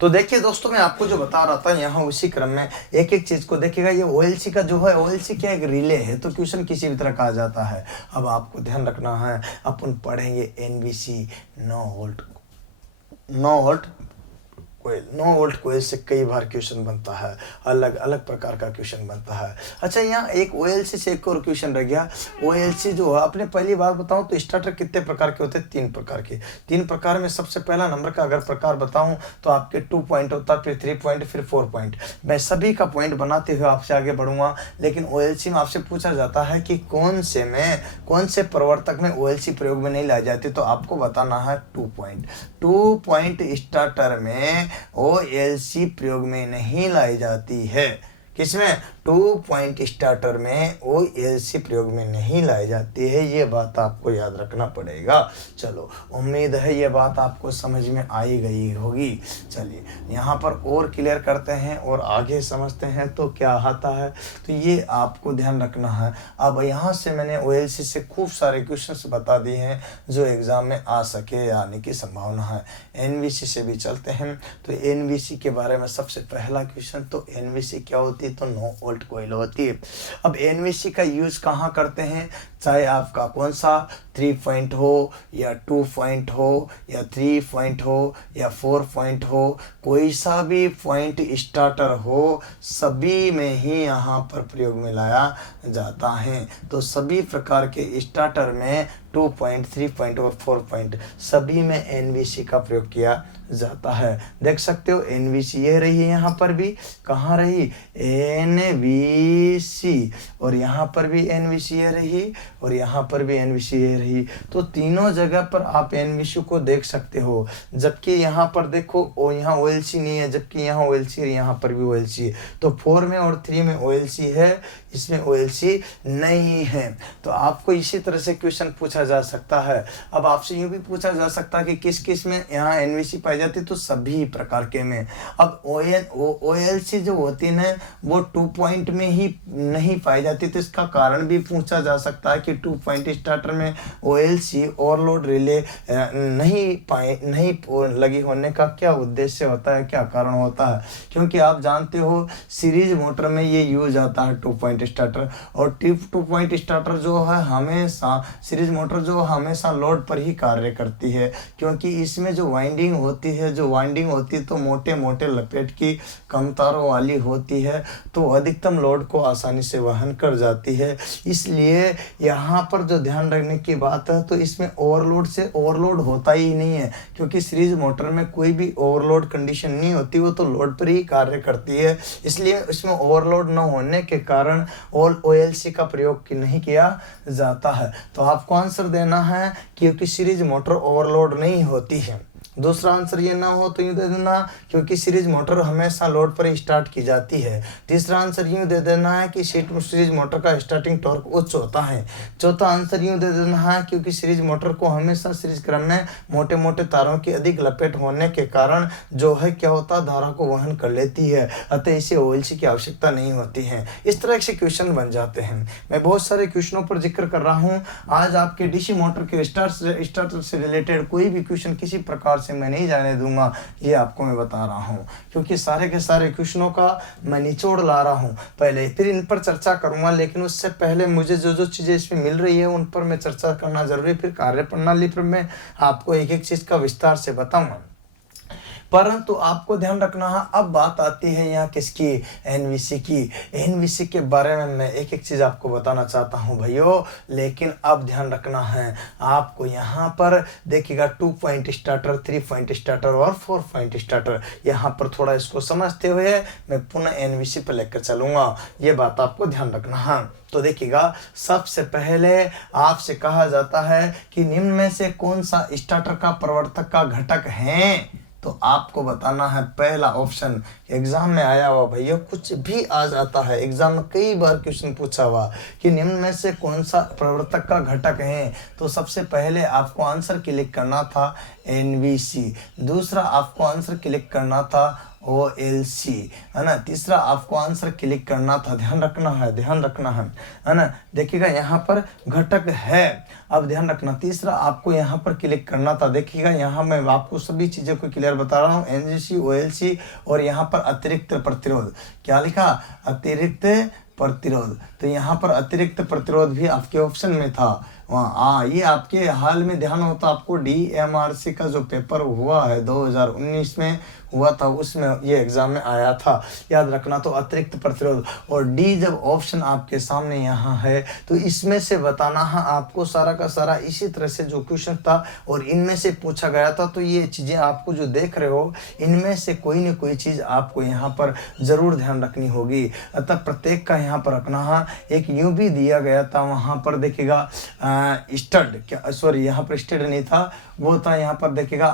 तो देखिए दोस्तों, मैं आपको जो बता रहा था यहाँ उसी क्रम में एक एक चीज को देखिएगा। ये OLC का जो है, OLC क्या एक रिले है, तो क्वेश्चन किसी भी तरह का आ जाता है। अब आपको ध्यान रखना है, अपन पढ़ेंगे NVC 9 वोल्ट कोयल। 9 वोल्ट कोयल से कई बार क्वेश्चन बनता है, अलग अलग प्रकार का क्वेश्चन बनता है। अच्छा, यहाँ एक OLC से एक और क्वेश्चन रह गया। OLC जो है, अपने पहली बार बताऊं तो स्टार्टर कितने प्रकार के होते हैं, 3 प्रकार के। 3 प्रकार में सबसे पहला नंबर का अगर प्रकार बताऊं तो आपके 2 पॉइंट होता है, फिर 3 पॉइंट, फिर 4 पॉइंट। मैं सभी का पॉइंट बनाते हुए आपसे आगे बढ़ूंगा, लेकिन OLC में आपसे पूछा जाता है कि कौन से प्रवर्तक में OLC प्रयोग में नहीं लाई जाती, तो आपको बताना है 2 पॉइंट। 2 पॉइंट स्टार्टर में OLC प्रयोग में नहीं लाई जाती है। किसमें, 2 पॉइंट स्टार्टर में OLC प्रयोग में नहीं लाई जाती है। ये बात आपको याद रखना पड़ेगा। चलो, उम्मीद है ये बात आपको समझ में आई गई होगी। चलिए यहाँ पर और क्लियर करते हैं और आगे समझते हैं तो क्या आता है, तो ये आपको ध्यान रखना है। अब यहाँ से मैंने OLC से खूब सारे क्वेश्चंस बता दिए हैं जो एग्जाम में आ सके आने की संभावना है। NVC से भी चलते हैं। तो NVC के बारे में सबसे पहला क्वेश्चन, तो NVC क्या होती है, तो 9 वोल्ट कोयल होती है। अब NVC का यूज कहाँ करते हैं, चाहे आपका कौन सा 3 पॉइंट हो या 2 पॉइंट हो या 3 पॉइंट हो या 4 पॉइंट हो, कोई सा भी पॉइंट स्टार्टर हो, सभी में ही यहाँ पर प्रयोग में लाया जाता है। तो सभी प्रकार के स्टार्टर में 2 पॉइंट, 3 पॉइंट और 4 पॉइंट सभी में NVC का प्रयोग किया जाता है। देख सकते हो NVC ये रही है, यहाँ पर भी कहाँ रही, NVC, और यहाँ पर भी NVC ये रही और यहाँ पर भी NVC ये रही। तो तीनों जगह पर आप NVC को देख सकते हो। जबकि यहाँ पर देखो यहाँ OLC नहीं है, जबकि यहाँ OLC है, यहाँ पर भी OLC है। तो 4 में और 3 में OLC है, इसमें OLC नहीं है। तो आपको इसी तरह से क्वेश्चन पूछा जा सकता है। अब आपसे यूँ भी पूछा जा सकता है कि किस किस में यहाँ NVC पाई जाती, तो सभी प्रकार के में। अब OLC जो होती है ना, वो 2 पॉइंट में ही नहीं पाई जाती, तो इसका कारण भी पूछा जा सकता है कि कि 2 पॉइंट स्टार्टर में OLC ओवरलोड रिले नहीं लगी होने का क्या उद्देश्य होता है, क्या कारण होता है? क्योंकि आप जानते हो सीरीज मोटर में ये यूज आता है 2 पॉइंट स्टार्टर, और 2 पॉइंट स्टार्टर जो है हमेशा सीरीज मोटर जो हमेशा लोड पर ही कार्य करती है, क्योंकि इसमें जो वाइंडिंग होती है तो मोटे मोटे लपेट की कम तारों वाली होती है, तो अधिकतम लोड को आसानी से वहन कर जाती है। इसलिए यहाँ पर जो ध्यान रखने की बात है, तो इसमें ओवरलोड होता ही नहीं है, क्योंकि सीरीज मोटर में कोई भी ओवरलोड कंडीशन नहीं होती, वो तो लोड पर ही कार्य करती है। इसलिए इसमें ओवरलोड न होने के कारण OLC का प्रयोग नहीं किया जाता है। तो आपको आंसर देना है क्योंकि सीरीज मोटर ओवरलोड नहीं होती है। दूसरा आंसर ये ना हो तो यूँ दे देना क्योंकि सीरीज मोटर हमेशा लोड पर ही स्टार्ट की जाती है। तीसरा आंसर यूँ दे देना है कि सीरीज मोटर का स्टार्टिंग टॉर्क उच्च होता है। चौथा आंसर यूँ दे देना है क्योंकि सीरीज मोटर को हमेशा सीरीज क्रम में मोटे मोटे तारों की अधिक लपेट होने के कारण जो है क्या होता है, धारा को वहन कर लेती है, अतः इसे OLC की आवश्यकता नहीं होती है। इस तरह से क्वेश्चन बन जाते हैं। मैं बहुत सारे क्वेश्चनों पर जिक्र कर रहा हूँ। आज आपके DC मोटर के स्टार्टर से रिलेटेड कोई भी क्वेश्चन किसी प्रकार से मैं नहीं जाने दूंगा, ये आपको मैं बता रहा हूँ, क्योंकि सारे के सारे क्वेश्चनों का मैं निचोड़ ला रहा हूँ। पहले फिर इन पर चर्चा करूंगा, लेकिन उससे पहले मुझे जो चीज़ें इसमें मिल रही है उन पर मैं चर्चा करना जरूरी। फिर कार्य प्रणाली पर मैं आपको एक एक चीज़ का विस्तार से बताऊंगा। परंतु आपको ध्यान रखना है, अब बात आती है यहाँ किसकी, NVC की। NVC के बारे में मैं एक एक चीज़ आपको बताना चाहता हूँ भाइयों, लेकिन अब ध्यान रखना है आपको। यहाँ पर देखिएगा 2 पॉइंट स्टार्टर, 3 पॉइंट स्टार्टर और 4 पॉइंट स्टार्टर। यहाँ पर थोड़ा इसको समझते हुए मैं पुनः NVC पर लेकर चलूँगा, ये बात आपको ध्यान रखना है। तो देखिएगा, सबसे पहले आपसे कहा जाता है कि निम्न में से कौन सा स्टार्टर का प्रवर्तक का घटक है, तो आपको बताना है पहला ऑप्शन। एग्जाम में आया हुआ भैया, कुछ भी आ जाता है, एग्जाम में कई बार क्वेश्चन पूछा हुआ कि निम्न में से कौन सा प्रवर्तक का घटक है, तो सबसे पहले आपको आंसर क्लिक करना था NVC, दूसरा आपको आंसर क्लिक करना था OLC, है ना, तीसरा आपको आंसर क्लिक करना था, ध्यान रखना है ना। देखिएगा यहाँ पर घटक है, अब ध्यान रखना। तीसरा आपको यहाँ पर क्लिक करना था, देखिएगा यहाँ मैं आपको सभी चीज़ों को क्लियर बता रहा हूँ, NVC, OLC और यहाँ पर अतिरिक्त प्रतिरोध। क्या लिखा, अतिरिक्त प्रतिरोध। तो यहाँ पर अतिरिक्त प्रतिरोध भी आपके ऑप्शन में था वहाँ। ये आपके हाल में ध्यान होता आपको DMRC का जो पेपर हुआ है 2019 में हुआ था, उसमें ये एग्जाम में आया था, याद रखना। तो अतिरिक्त प्रतिरोध और डी जब ऑप्शन आपके सामने यहाँ है, तो इसमें से बताना है आपको सारा का सारा इसी तरह से जो क्वेश्चन था और इनमें से पूछा गया था। तो ये चीज़ें आपको जो देख रहे हो, इनमें से कोई न कोई चीज़ आपको यहाँ पर ज़रूर ध्यान रखनी होगी, अतः प्रत्येक का यहाँ पर रखना है। एक यूँ भी दिया गया था वहाँ पर, देखिएगा स्टड, क्या सॉरी यहाँ पर स्टड नहीं था, वो था यहाँ पर देखिएगा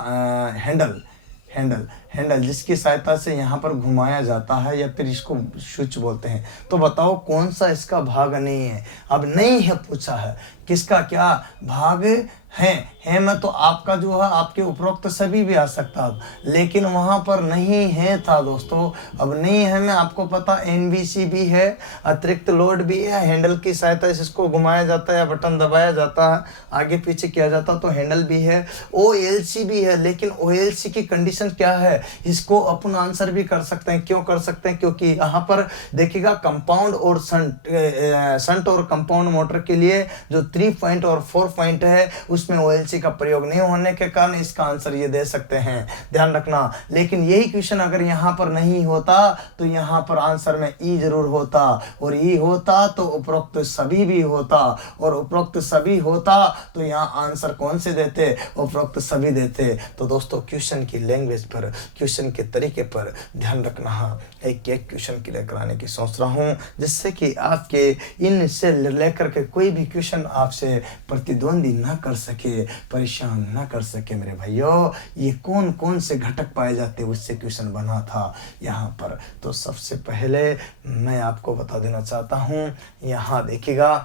हैंडल जिसकी सहायता से यहाँ पर घुमाया जाता है या फिर इसको स्विच बोलते हैं। तो बताओ कौन सा इसका भाग नहीं है, अब नहीं है पूछा है, किसका क्या भाग है मैं तो आपका जो है आपके उपरोक्त सभी भी आ सकता है, लेकिन वहाँ पर नहीं है था दोस्तों। अब नहीं है मैं आपको पता, NVC भी है, अतिरिक्त लोड भी है, हैंडल की सहायता से इसको घुमाया जाता है या बटन दबाया जाता है, आगे पीछे किया जाता है, तो हैंडल भी है। OLC भी है, लेकिन OLC की कंडीशन क्या है, इसको अपन आंसर भी कर सकते हैं। क्यों कर सकते हैं, क्योंकि यहाँ पर देखिएगा कंपाउंड और संट और कंपाउंड मोटर के लिए जो 3 पॉइंट और 4 पॉइंट है उसमें OLC का प्रयोग नहीं होने के कारण इसका आंसर ये दे सकते हैं, ध्यान रखना। लेकिन यही क्वेश्चन अगर यहाँ पर नहीं होता तो यहाँ पर आंसर में E जरूर होता, और E होता तो उपरोक्त सभी भी होता, और उपरोक्त सभी होता तो यहाँ आंसर कौन से देते, उपरोक्त सभी देते। तो दोस्तों क्वेश्चन की लैंग्वेज पर, क्वेश्चन के तरीके पर ध्यान रखना है। एक एक क्वेश्चन क्लियर कराने की सोच रहा हूँ, जिससे कि आपके इनसे लेकर के कोई भी क्वेश्चन आपसे प्रतिद्वंदी ना कर सके, परेशान ना कर सके मेरे भाइयों। ये कौन कौन से घटक पाए जाते हैं उससे क्वेश्चन बना था यहाँ पर। तो सबसे पहले मैं आपको बता देना चाहता हूँ, यहाँ देखिएगा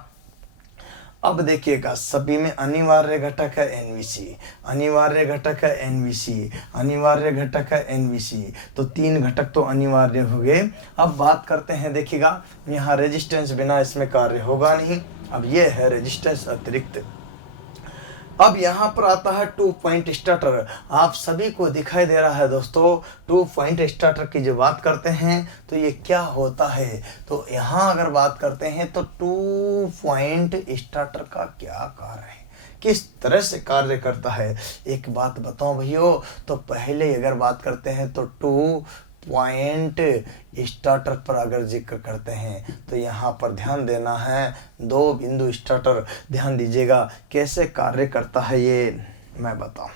अब देखिएगा सभी में अनिवार्य घटक है एनवीसी, अनिवार्य घटक है एनवीसी, अनिवार्य घटक है एनवीसी, तो 3 घटक तो अनिवार्य हो गए। अब बात करते हैं, देखिएगा यहाँ रेजिस्टेंस बिना इसमें कार्य होगा नहीं। अब ये है रेजिस्टेंस अतिरिक्त। अब यहाँ पर आता है 2 पॉइंट स्टार्टर। आप सभी को दिखाई दे रहा है दोस्तों, 2 पॉइंट स्टार्टर की जो बात करते हैं तो ये क्या होता है। तो यहाँ अगर बात करते हैं तो 2 पॉइंट स्टार्टर का क्या कार्य है, किस तरह से कार्य करता है, एक बात बताओ भैया। तो पहले अगर बात करते हैं तो 2 पॉइंट स्टार्टर पर अगर जिक्र करते हैं तो यहाँ पर ध्यान देना है, 2 बिंदु स्टार्टर। ध्यान दीजिएगा कैसे कार्य करता है ये मैं बताऊं।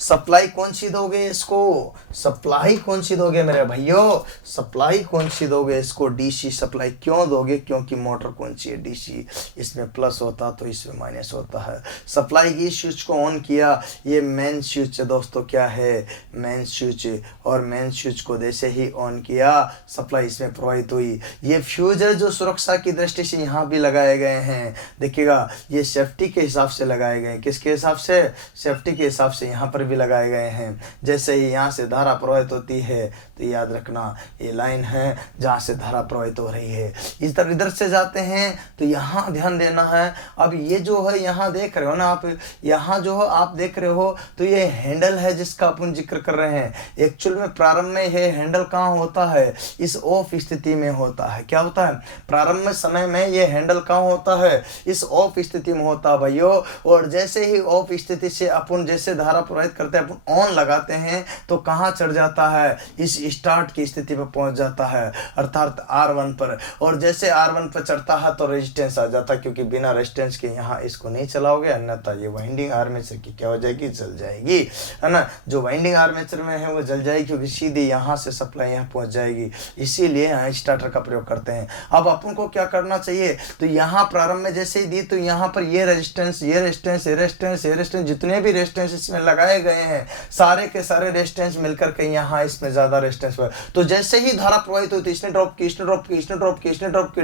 सप्लाई कौन सी दोगे इसको, सप्लाई कौन सी दोगे मेरे भाइयों, सप्लाई कौन सी दोगे इसको, डीसी सप्लाई क्यों दोगे, क्योंकि मोटर कौन सी है डीसी, इसमें प्लस होता तो इसमें माइनस होता है। सप्लाई की स्विच को ऑन किया, ये मेन स्विच दोस्तों क्या है, मेन स्विच, और मेन स्विच को जैसे ही ऑन किया सप्लाई इसमें प्रवाहित हुई। ये फ्यूज है जो सुरक्षा की दृष्टि से यहाँ भी लगाए गए हैं, देखिएगा ये सेफ्टी के हिसाब से लगाए गए हैं, किसके हिसाब से, सेफ्टी के हिसाब से यहाँ पर भी लगाए गए हैं। जैसे ही यहाँ से धारा प्रवाहित होती है तो याद रखना ये लाइन है जहाँ से धारा प्रवाहित हो रही है। इधर से जाते हैं तो यहाँ ध्यान देना है। अब ये जो है यहाँ देख रहे हो ना आप, यहाँ जो है आप देख रहे हो तो ये हैंडल है जिसका अपन जिक्र कर रहे हैं। एक्चुअल में प्रारंभ में ये हैंडल कहाँ होता है, इस ऑफ स्थिति में होता है। क्या होता है, प्रारंभ में समय में ये हैंडल कहाँ होता है, इस ऑफ स्थिति में होता है भाइयों। और जैसे ही ऑफ स्थिति से अपन जैसे धारा प्रवाहित करते हैं, अपन ऑन लगाते हैं तो कहाँ चढ़ जाता है, इस स्टार्ट की स्थिति पर पहुंच जाता है, अर्थात R1 पर। और जैसे R1 पर चढ़ता है तो रेजिस्टेंस आ जाता है, क्योंकि बिना रेजिस्टेंस के यहाँ इसको नहीं चलाओगे, अन्यथा ये वाइंडिंग आर्मेचर की क्या हो जाएगी, जल जाएगी, है ना। जो वाइंडिंग आर्मेचर में है वो जल जाएगी, क्योंकि सीधे यहाँ से सप्लाई यहाँ पहुँच जाएगी, इसीलिए यहाँ स्टार्टर का प्रयोग करते हैं। अब अपन को क्या करना चाहिए, तो यहाँ प्रारंभ में जैसे ही दी तो यहाँ पर ये रेजिस्टेंस, ये रेजिस्टेंस, ये रेजिस्टेंस, ये रेजिस्टेंस, जितने भी रेजिस्टेंस इसमें लगाए गए हैं सारे के सारे रेजिस्टेंस मिलकर के यहाँ इसमें ज्यादा रेजिस्टेंस हुआ। तो जैसे ही धारा प्रवाहित हुई तो इसने ड्रॉप की, इसने ड्रॉप की, इसने ड्रॉप की, इसने ड्रॉप की,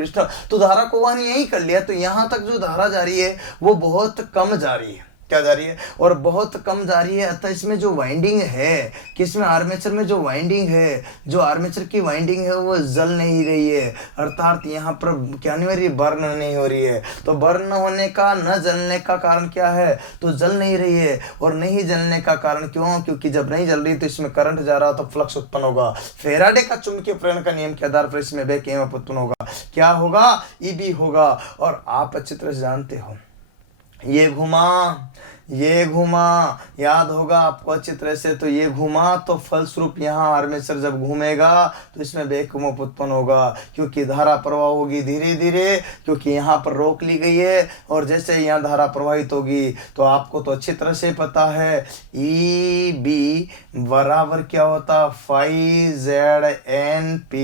तो धारा को वहां यही कर लिया। तो यहाँ तक जो धारा जा रही है वो बहुत कम जा रही है, क्या जा रही है, और बहुत कम जा रही है। अतः इसमें जो वाइंडिंग है, किसमें, आर्मेचर में जो वाइंडिंग है, जो आर्मेचर की वाइंडिंग है वो जल नहीं रही है, अर्थात यहाँ पर क्या नहीं हो रही है, बर्न नहीं हो रही है। तो बर्न होने का, न जलने का कारण क्या है, तो जल नहीं रही है। और नहीं जलने का कारण क्यों, क्योंकि जब नहीं जल रही तो इसमें करंट जा रहा तो फ्लक्स उत्पन्न होगा। फेराडे का चुंबकीय प्रेरण का नियम के आधार पर इसमें बैक ईएमएफ उत्पन्न होगा, क्या होगा, ईबी होगा। और आप अच्छी तरह से जानते हो ये घुमा, ये घुमा, याद होगा आपको अच्छी तरह से। तो ये घुमा तो फलस्वरूप यहाँ आर्मेचर जब घूमेगा तो इसमें बैक ईएमएफ उत्पन्न होगा, क्योंकि धारा प्रवाह होगी धीरे धीरे, क्योंकि यहाँ पर रोक ली गई है। और जैसे यहाँ धारा प्रवाहित होगी तो आपको तो अच्छी तरह से पता है ई बी बराबर क्या होता, 5ZNP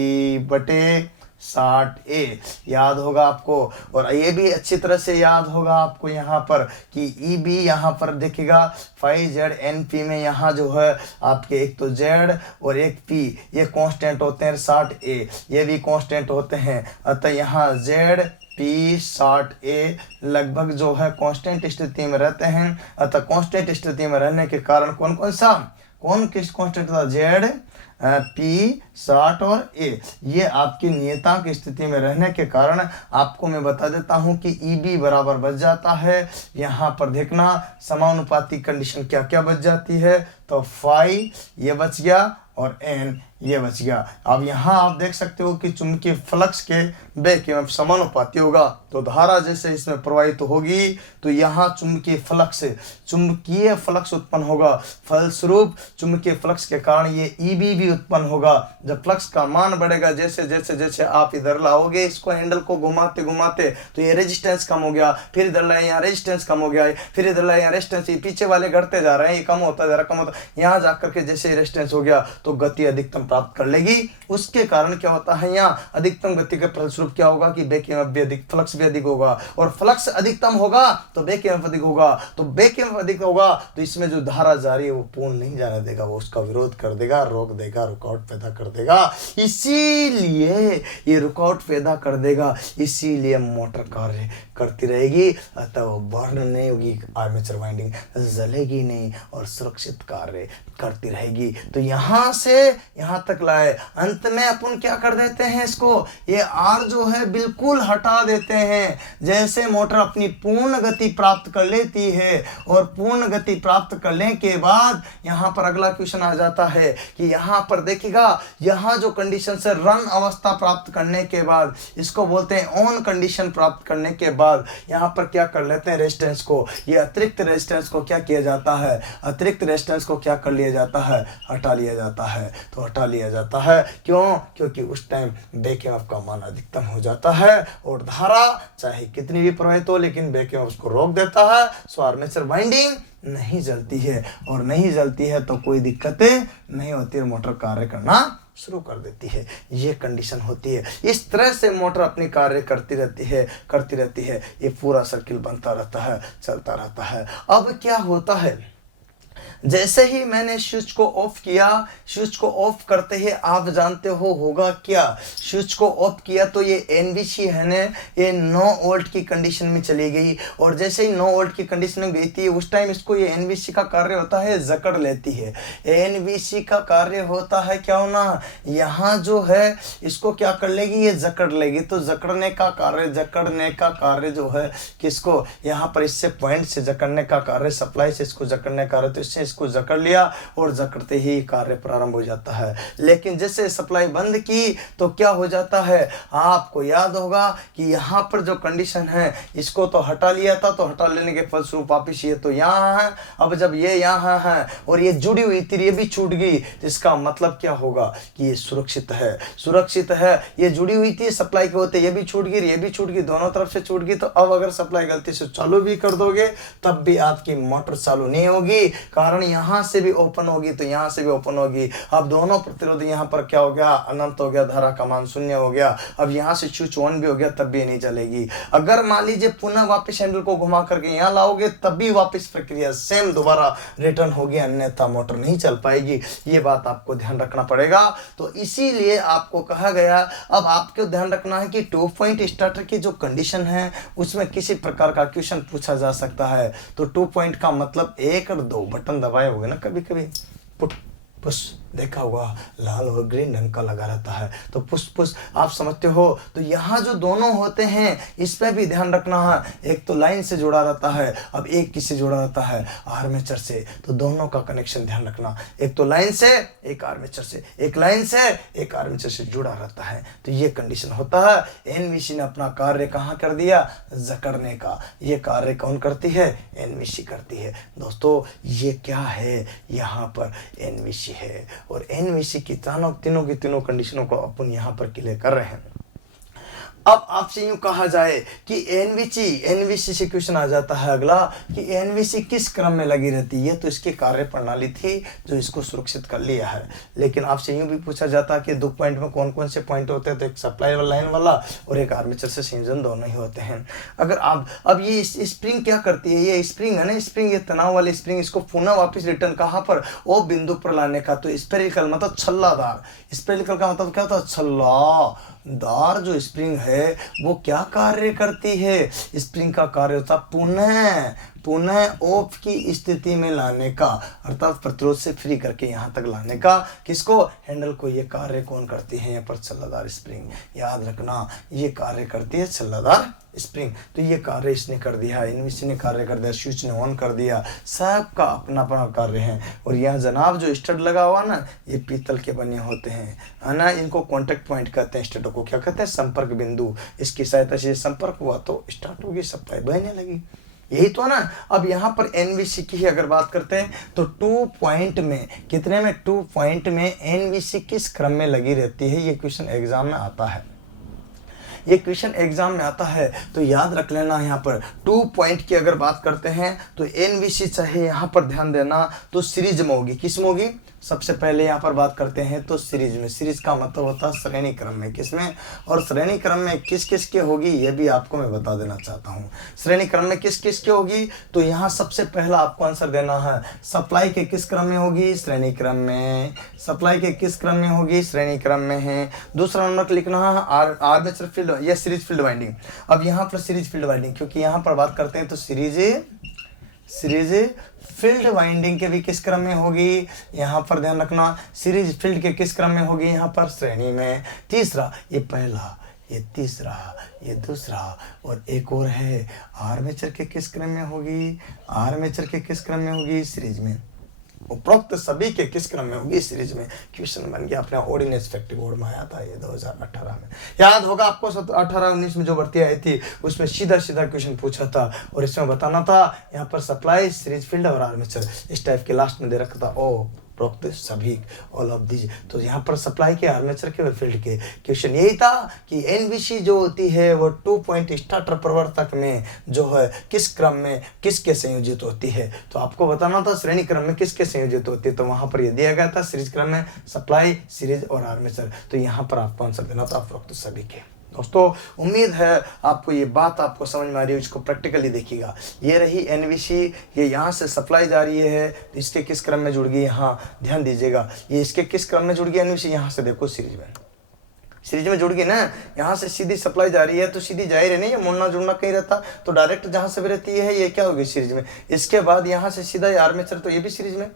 बटे 60A, याद होगा आपको। और ये भी अच्छी तरह से याद होगा आपको यहाँ पर कि EB यहाँ पर देखिएगा 5ZNP में यहाँ जो है आपके एक तो Z और एक P ये कांस्टेंट होते हैं, 60A ये भी कांस्टेंट होते हैं। अतः यहाँ ZP 60A लगभग जो है कांस्टेंट स्थिति में रहते हैं। अतः कांस्टेंट स्थिति में रहने के कारण कौन किस कांस्टेंट था, Z P 60 और A, ये आपकी नियतांक स्थिति में रहने के कारण आपको मैं बता देता हूं कि EB बराबर बच जाता है। यहाँ पर देखना समानुपाती कंडीशन क्या क्या बच जाती है, तो 5 ये बच गया और N ये बच गया। अब यहाँ आप देख सकते हो कि चुंबकीय फ्लक्स के बैक ईएमएफ समानुपाती होगा, तो धारा जैसे इसमें प्रवाहित होगी तो यहाँ चुंबकीय फ्लक्स उत्पन्न होगा। फलस्वरूप चुंबकीय फ्लक्स के कारण ये EB भी उत्पन्न होगा। जब फ्लक्स का मान बढ़ेगा, जैसे जैसे जैसे आप इधर लाओगे इसको, हैंडल को घुमाते घुमाते, तो ये रेजिस्टेंस कम हो गया, फिर इधर लाए यहाँ रेजिस्टेंस कम हो गया, फिर इधर लाए यहाँ रेजिस्टेंस, पीछे वाले घटते जा रहे हैं, ये कम होता जा रहा, कम होता, यहाँ जाकर के जैसे रेजिस्टेंस हो गया तो गति अधिकतम प्राप्त कर लेगी। उसके कारण क्या होता है, यहाँ अधिकतम गति के फलस्वरूप क्या होगा कि बैक ईएमएफ भी अधिक, फ्लक्स भी अधिक होगा, और फ्लक्स अधिकतम होगा तो बैक ईएमएफ अधिक होगा, तो बैक ईएमएफ अधिक होगा तो इसमें जो धारा जारी है वो पूर्ण नहीं जाने देगा, वो उसका विरोध कर देगा, रोक देगा, रुकावट पैदा कर देगा। इसीलिए ये रुकावट पैदा कर देगा, इसीलिए मोटर कार्य करती रहेगी, अतः वो बर्न नहीं होगी, आर्मेचर वाइंडिंग जलेगी नहीं और सुरक्षित कार्य करती रहेगी। तो यहाँ से यहाँ तक लाए, अंत में अपन क्या कर देते हैं, इसको ये आर जो है बिल्कुल हटा देते हैं। जैसे मोटर अपनी पूर्ण गति प्राप्त कर लेती है और पूर्ण गति प्राप्त करने के बाद यहाँ पर अगला क्वेश्चन आ जाता है कि यहाँ पर देखिएगा, यहाँ जो कंडीशन से रन अवस्था प्राप्त करने के बाद, इसको बोलते हैं ऑन कंडीशन प्राप्त करने के बाद, यहाँ पर क्या कर लेते हैं, रेजिस्टेंस को, ये अतिरिक्त रेजिस्टेंस को क्या किया जाता है, अतिरिक्त रेजिस्टेंस को क्या कर लिया जाता है, हटा लिया जाता है। तो हटा लिया जाता है क्यों, क्योंकि उस टाइम बैक ईएमएफ का मान अधिकतम हो जाता है और धारा चाहे कितनी भी प्रवाहित हो लेकिन बैक ईएमएफ उसको रोक देता है। सो आर्मेचर वाइंडिंग नहीं जलती है, और नहीं जलती है तो कोई दिक्कतें नहीं होती, मोटर कार्य करना शुरू कर देती है। ये कंडीशन होती है। इस तरह से मोटर अपनी कार्य करती रहती है। ये पूरा सर्किल बनता रहता है, चलता रहता है। अब क्या होता है, जैसे ही मैंने स्विच को ऑफ किया, स्विच को ऑफ करते ही आप जानते हो होगा क्या, स्विच को ऑफ किया तो ये एनवीसी है ना, ये 9 वोल्ट की कंडीशन में चली गई, और जैसे ही 9 वोल्ट की कंडीशन में गई थी उस टाइम इसको ये एनवीसी का कार्य होता है, जकड़ लेती है। एनवीसी का कार्य होता है क्या होना, यहाँ जो है इसको क्या कर लेगी, ये जकड़ लेगी। तो जकड़ने का कार्य जो है किसको, यहाँ पर इससे पॉइंट से जकड़ने का कार्य, सप्लाई से इसको जकड़ने का कार्य, तो इससे इसको जकड़ लिया और जकड़ते ही कार्य प्रारंभ हो जाता है। लेकिन जैसे सप्लाई बंद की तो क्या हो जाता है, आपको याद होगा कि यहाँ पर जो कंडीशन है इसको तो हटा लिया था, तो हटा लेने के फलस्वरूप वापिस ये तो यहाँ है, अब जब ये यहाँ है और ये जुड़ी हुई थी, ये भी छूट गई, तो इसका मतलब क्या होगा कि ये सुरक्षित है। ये जुड़ी हुई थी सप्लाई के होते, ये भी छूट गई, ये भी छूट गई, दोनों तरफ से छूट गई। तो अब अगर सप्लाई गलती से चालू भी कर दोगे तब भी आपकी मोटर चालू नहीं होगी, कारण यहाँ से भी ओपन होगी तो यहाँ से भी ओपन होगी। अब दोनों प्रतिरोध यहाँ पर क्या हो गया, अनंत हो गया, धारा का मान 0 हो गया। अब यहाँ से स्विच ऑन भी हो गया तब भी नहीं चलेगी। अगर मान लीजिए पुनः वापस हैंडल को घुमा करके यहाँ लाओगे तब भी वापस प्रक्रिया सेम दोबारा रिटर्न होगी, अन्यथा मोटर नहीं चल पाएगी। ये बात आपको ध्यान रखना पड़ेगा। तो इसीलिए आपको कहा गया, अब आपको ध्यान रखना है कि 2 पॉइंट स्टार्टर की जो कंडीशन है उसमें किसी प्रकार का क्वेश्चन पूछा जा सकता है। तो 2 पॉइंट का मतलब 1 और 2 बटन दबाए होंगे ना कभी कभी, पुट पुश देखा होगा, लाल और ग्रीन रंग का लगा रहता है, तो पुश पुश आप समझते हो। तो यहाँ जो दोनों होते हैं इस पे भी ध्यान रखना है। एक तो लाइन से जुड़ा रहता है, अब एक किससे जुड़ा रहता है, आर्मेचर से। तो दोनों का कनेक्शन ध्यान रखना, एक तो लाइन से एक आर्मेचर से, एक लाइन से एक आर्मेचर से जुड़ा रहता है। तो ये कंडीशन होता है। एनवीसी ने अपना कार्य कहाँ कर दिया, जकड़ने का। ये कार्य कौन करती है, एनवीसी करती है। दोस्तों ये क्या है, यहाँ पर एनवीसी है, और एनवीसी की तीनों की तीनों कंडीशनों को अपन यहाँ पर क्लियर कर रहे हैं। अब आपसे यूं कहा जाए कि एनवीसी से क्वेश्चन आ जाता है अगला कि एनवीसी किस क्रम में लगी रहती है। तो इसकी कार्य प्रणाली थी जो इसको सुरक्षित कर लिया है। लेकिन आपसे यूं भी पूछा जाता कि 2 पॉइंट में कौन कौन से पॉइंट होते हैं, तो एक सप्लाई वाला लाइन वाला और एक आर्मेचर से संयोजन, दोनों ही होते हैं। अगर आप अब ये स्प्रिंग क्या करती है, ये स्प्रिंग है ना, स्प्रिंग ये तनाव वाली स्प्रिंग, इसको पुनः वापस रिटर्न कहाँ पर, ओ बिंदु पर लाने का। तो स्पेरिकल मतलब छल्लादार, स्पेरिकल का मतलब क्या होता है, छल्लादार जो स्प्रिंग है वो क्या कार्य करती है, स्प्रिंग का कार्य होता पुनः ऑफ की स्थिति में लाने का, अर्थात प्रतिरोध से फ्री करके यहाँ तक लाने का। किसको, हैंडल को। ये कार्य कौन करती है, यहाँ पर छल्लादार स्प्रिंग। याद रखना ये कार्य करती है छल्लादार स्प्रिंग। तो ये कार्य इसने कर दिया, एनवीसी ने कार्य कर दिया, स्विच ने ऑन कर दिया, सबका अपना अपना कार्य है। और यहाँ जनाब जो स्टड लगा हुआ ना, ये पीतल के बने होते हैं, है ना। इनको कॉन्टेक्ट पॉइंट कहते हैं, स्टडों को क्या कहते हैं, संपर्क बिंदु। इसकी सहायता से संपर्क हुआ तो स्टार्ट होगी, सप्लाई बहने लगी। यही तो ना। अब यहाँ पर एनवीसी की ही अगर बात करते हैं तो 2 पॉइंट में, कितने में, 2 पॉइंट में एनवीसी किस क्रम में लगी रहती है। ये क्वेश्चन एग्जाम में आता है, ये क्वेश्चन एग्जाम में आता है। तो याद रख लेना, यहाँ पर 2 पॉइंट की अगर बात करते हैं तो एनवीसी चाहे यहाँ पर ध्यान देना तो सीरीज में होगी। किस में होगी, सबसे पहले यहाँ पर बात करते हैं तो सीरीज में। सीरीज का मतलब होता है श्रेणी क्रम में, किसमें, और श्रेणी क्रम में किस किस के होगी ये भी आपको मैं बता देना चाहता हूँ। श्रेणी क्रम में किस किस के होगी, तो यहाँ सबसे पहला आपको आंसर देना है सप्लाई के किस क्रम में होगी, श्रेणी क्रम में। सप्लाई के किस क्रम में होगी, श्रेणी क्रम में है। दूसरा नंबर लिखना है आर्मेचर फील्ड या सीरीज फील्ड वाइंडिंग। अब यहाँ पर सीरीज फील्ड वाइंडिंग, क्योंकि यहाँ पर बात करते हैं तो सीरीज फील्ड वाइंडिंग के भी किस क्रम में होगी, यहाँ पर ध्यान रखना। सीरीज फील्ड के किस क्रम में होगी, यहाँ पर श्रेणी में। तीसरा, ये पहला, ये तीसरा, ये दूसरा, और एक और है आर्मेचर के किस क्रम में होगी, आर्मेचर के किस क्रम में होगी, सीरीज में। उपरोक्त सभी के किस क्रम में होगी, सीरीज में। क्वेश्चन बन गया अपने ऑर्डिनेंस फैक्ट्री बोर्ड में आया था ये 2018 में, याद होगा आपको। 18-19 में जो भर्ती आई थी उसमें सीधा सीधा क्वेश्चन पूछा था, और इसमें बताना था यहाँ पर सप्लाई, सीरीज फील्ड और आर्मेचर इस टाइप के लास्ट में दे रखा था उपरोक्त सभी, ऑल ऑफ दीज। तो यहाँ पर सप्लाई के, आर्मेचर के व फील्ड के क्वेश्चन यही था कि एनबीसी जो होती है वो 2 पॉइंट स्टार्टर प्रवर्तक में जो है किस क्रम में किसके संयोजित होती है। तो आपको बताना था श्रेणी क्रम में किसके संयोजित होती है, तो वहां पर ये दिया गया था सीरीज क्रम में सप्लाई, सीरीज और आर्मेचर। तो यहाँ पर आपको आंसर देना था उपरोक्त सभी के। दोस्तों उम्मीद है आपको ये बात आपको समझ में आ रही है, इसको प्रैक्टिकली देखिएगा। ये रही एनवीसी, ये यहाँ से सप्लाई जा रही है तो इसके किस क्रम में जुड़ गई, यहाँ ध्यान दीजिएगा। ये इसके किस क्रम में जुड़ गई एनवीसी, यहाँ से देखो सीरीज में जुड़ गई ना। यहाँ से सीधी सप्लाई जा रही है तो सीधी जा ही रही नहीं, ये मुड़ना जुड़ना कहीं रहता, तो डायरेक्ट जहाँ से भी रहती है ये क्या होगी, सीरीज में। इसके बाद यहाँ से सीधा आर्मेचर, तो ये भी सीरीज में।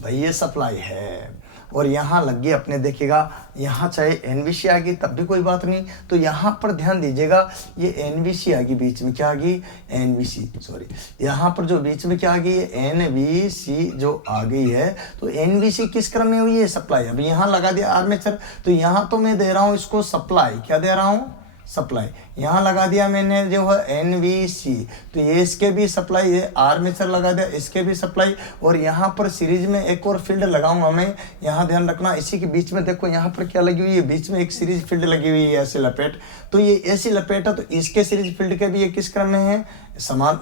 भाई ये सप्लाई है और यहाँ लग गई अपने, देखिएगा यहाँ चाहे एनबीसी आ गई तब भी कोई बात नहीं। तो यहाँ पर ध्यान दीजिएगा, ये एनबीसी आ गई बीच में, क्या आ गई, एनबीसी, सॉरी यहाँ पर जो बीच में क्या आ गई है, एनबीसी जो आ गई है। तो एनबीसी किस क्रम में हुई है, सप्लाई। अब यहाँ लगा दिया आर्मेचर, तो यहाँ तो मैं दे रहा हूँ इसको सप्लाई, क्या दे रहा हूँ, सप्लाई। यहाँ लगा दिया मैंने जो है एनवीसी, तो ये इसके भी सप्लाई, ये आर्मेचर लगा दिया, इसके भी सप्लाई। और यहाँ पर सीरीज में एक और फील्ड लगाऊंगा मैं, यहाँ ध्यान रखना। इसी के बीच में देखो यहाँ पर क्या लगी हुई है, बीच में एक सीरीज फील्ड लगी हुई है, ऐसे लपेट। तो ये ऐसी लपेट है, तो इसके सीरीज फील्ड के भी ये किस क्रम में है, समान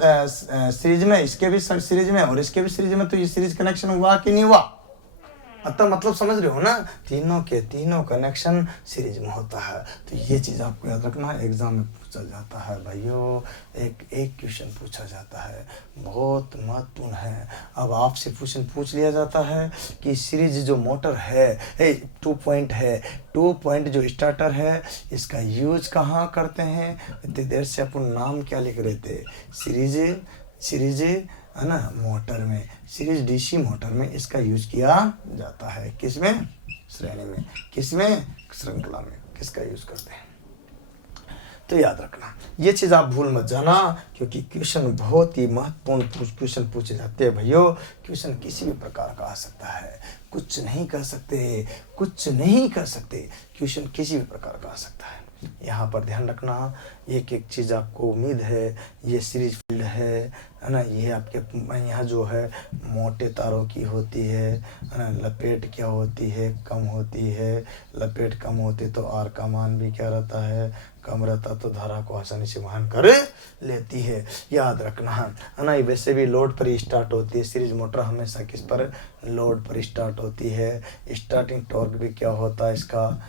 सीरीज में, इसके भी सीरीज में और इसके भी सीरीज में। तो ये सीरीज कनेक्शन हुआ कि नहीं हुआ, अतः मतलब समझ रहे हो ना, तीनों के तीनों कनेक्शन सीरीज में होता है। तो ये चीज़ आपको याद रखना, एग्जाम में पूछा जाता है भाइयों, एक क्वेश्चन पूछा जाता है, बहुत महत्वपूर्ण है। अब आपसे क्वेश्चन पूछ लिया जाता है कि सीरीज जो मोटर है 2 पॉइंट है, 2 पॉइंट जो स्टार्टर है, इसका यूज कहाँ करते हैं। इतनी देर से अपन नाम क्या लिख रहे थे, सीरीज है ना, मोटर में, सीरीज डीसी मोटर में इसका यूज किया जाता है। किसमें, श्रेणी में, किसमें, श्रृंखला में, किसका यूज करते हैं। तो याद रखना ये चीज़, आप भूल मत जाना, क्योंकि क्वेश्चन बहुत ही महत्वपूर्ण क्वेश्चन पूछे जाते हैं भाइयों। क्वेश्चन किसी भी प्रकार का आ सकता है, कुछ नहीं कर सकते, कुछ नहीं कर सकते, क्वेश्चन किसी भी प्रकार का आ सकता है। यहाँ पर ध्यान रखना, एक एक चीज़ आपको उम्मीद है। ये सीरीज फील्ड है ना, ये आपके यहाँ जो है मोटे तारों की होती है ना। लपेट क्या होती है, कम होती है। लपेट कम होती तो आर का मान भी क्या रहता है, कम रहता, तो धारा को आसानी से वहन कर लेती है, याद रखना है ना। वैसे भी लोड पर ही स्टार्ट होती है सीरीज मोटर, हमेशा किस पर, लोड पर स्टार्ट होती है। स्टार्टिंग टॉर्क भी क्या होता है इसका,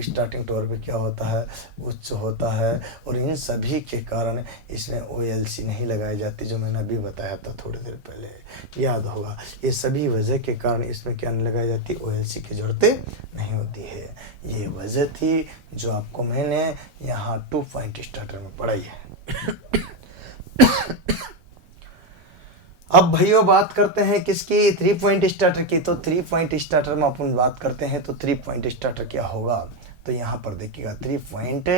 स्टार्टिंग टॉर्क भी क्या होता है, उच्च होता है। और इन सभी के कारण इसमें OLC नहीं लगाई जाती, जो मैंने अभी बताया था थोड़ी देर पहले, याद होगा। ये सभी वजह के कारण इसमें क्या नहीं लगाई जाती, OLC की जरूरत नहीं होती है। ये वजह थी जो आपको मैंने यहाँ 2 पॉइंट स्टार्टर में पढ़ाई है। अब भैया बात करते हैं किसकी, 3 पॉइंट स्टार्टर की। तो 3 पॉइंट स्टार्टर में अपन बात करते हैं, तो 3 पॉइंट स्टार्टर क्या होगा। तो यहाँ पर देखिएगा 3 पॉइंट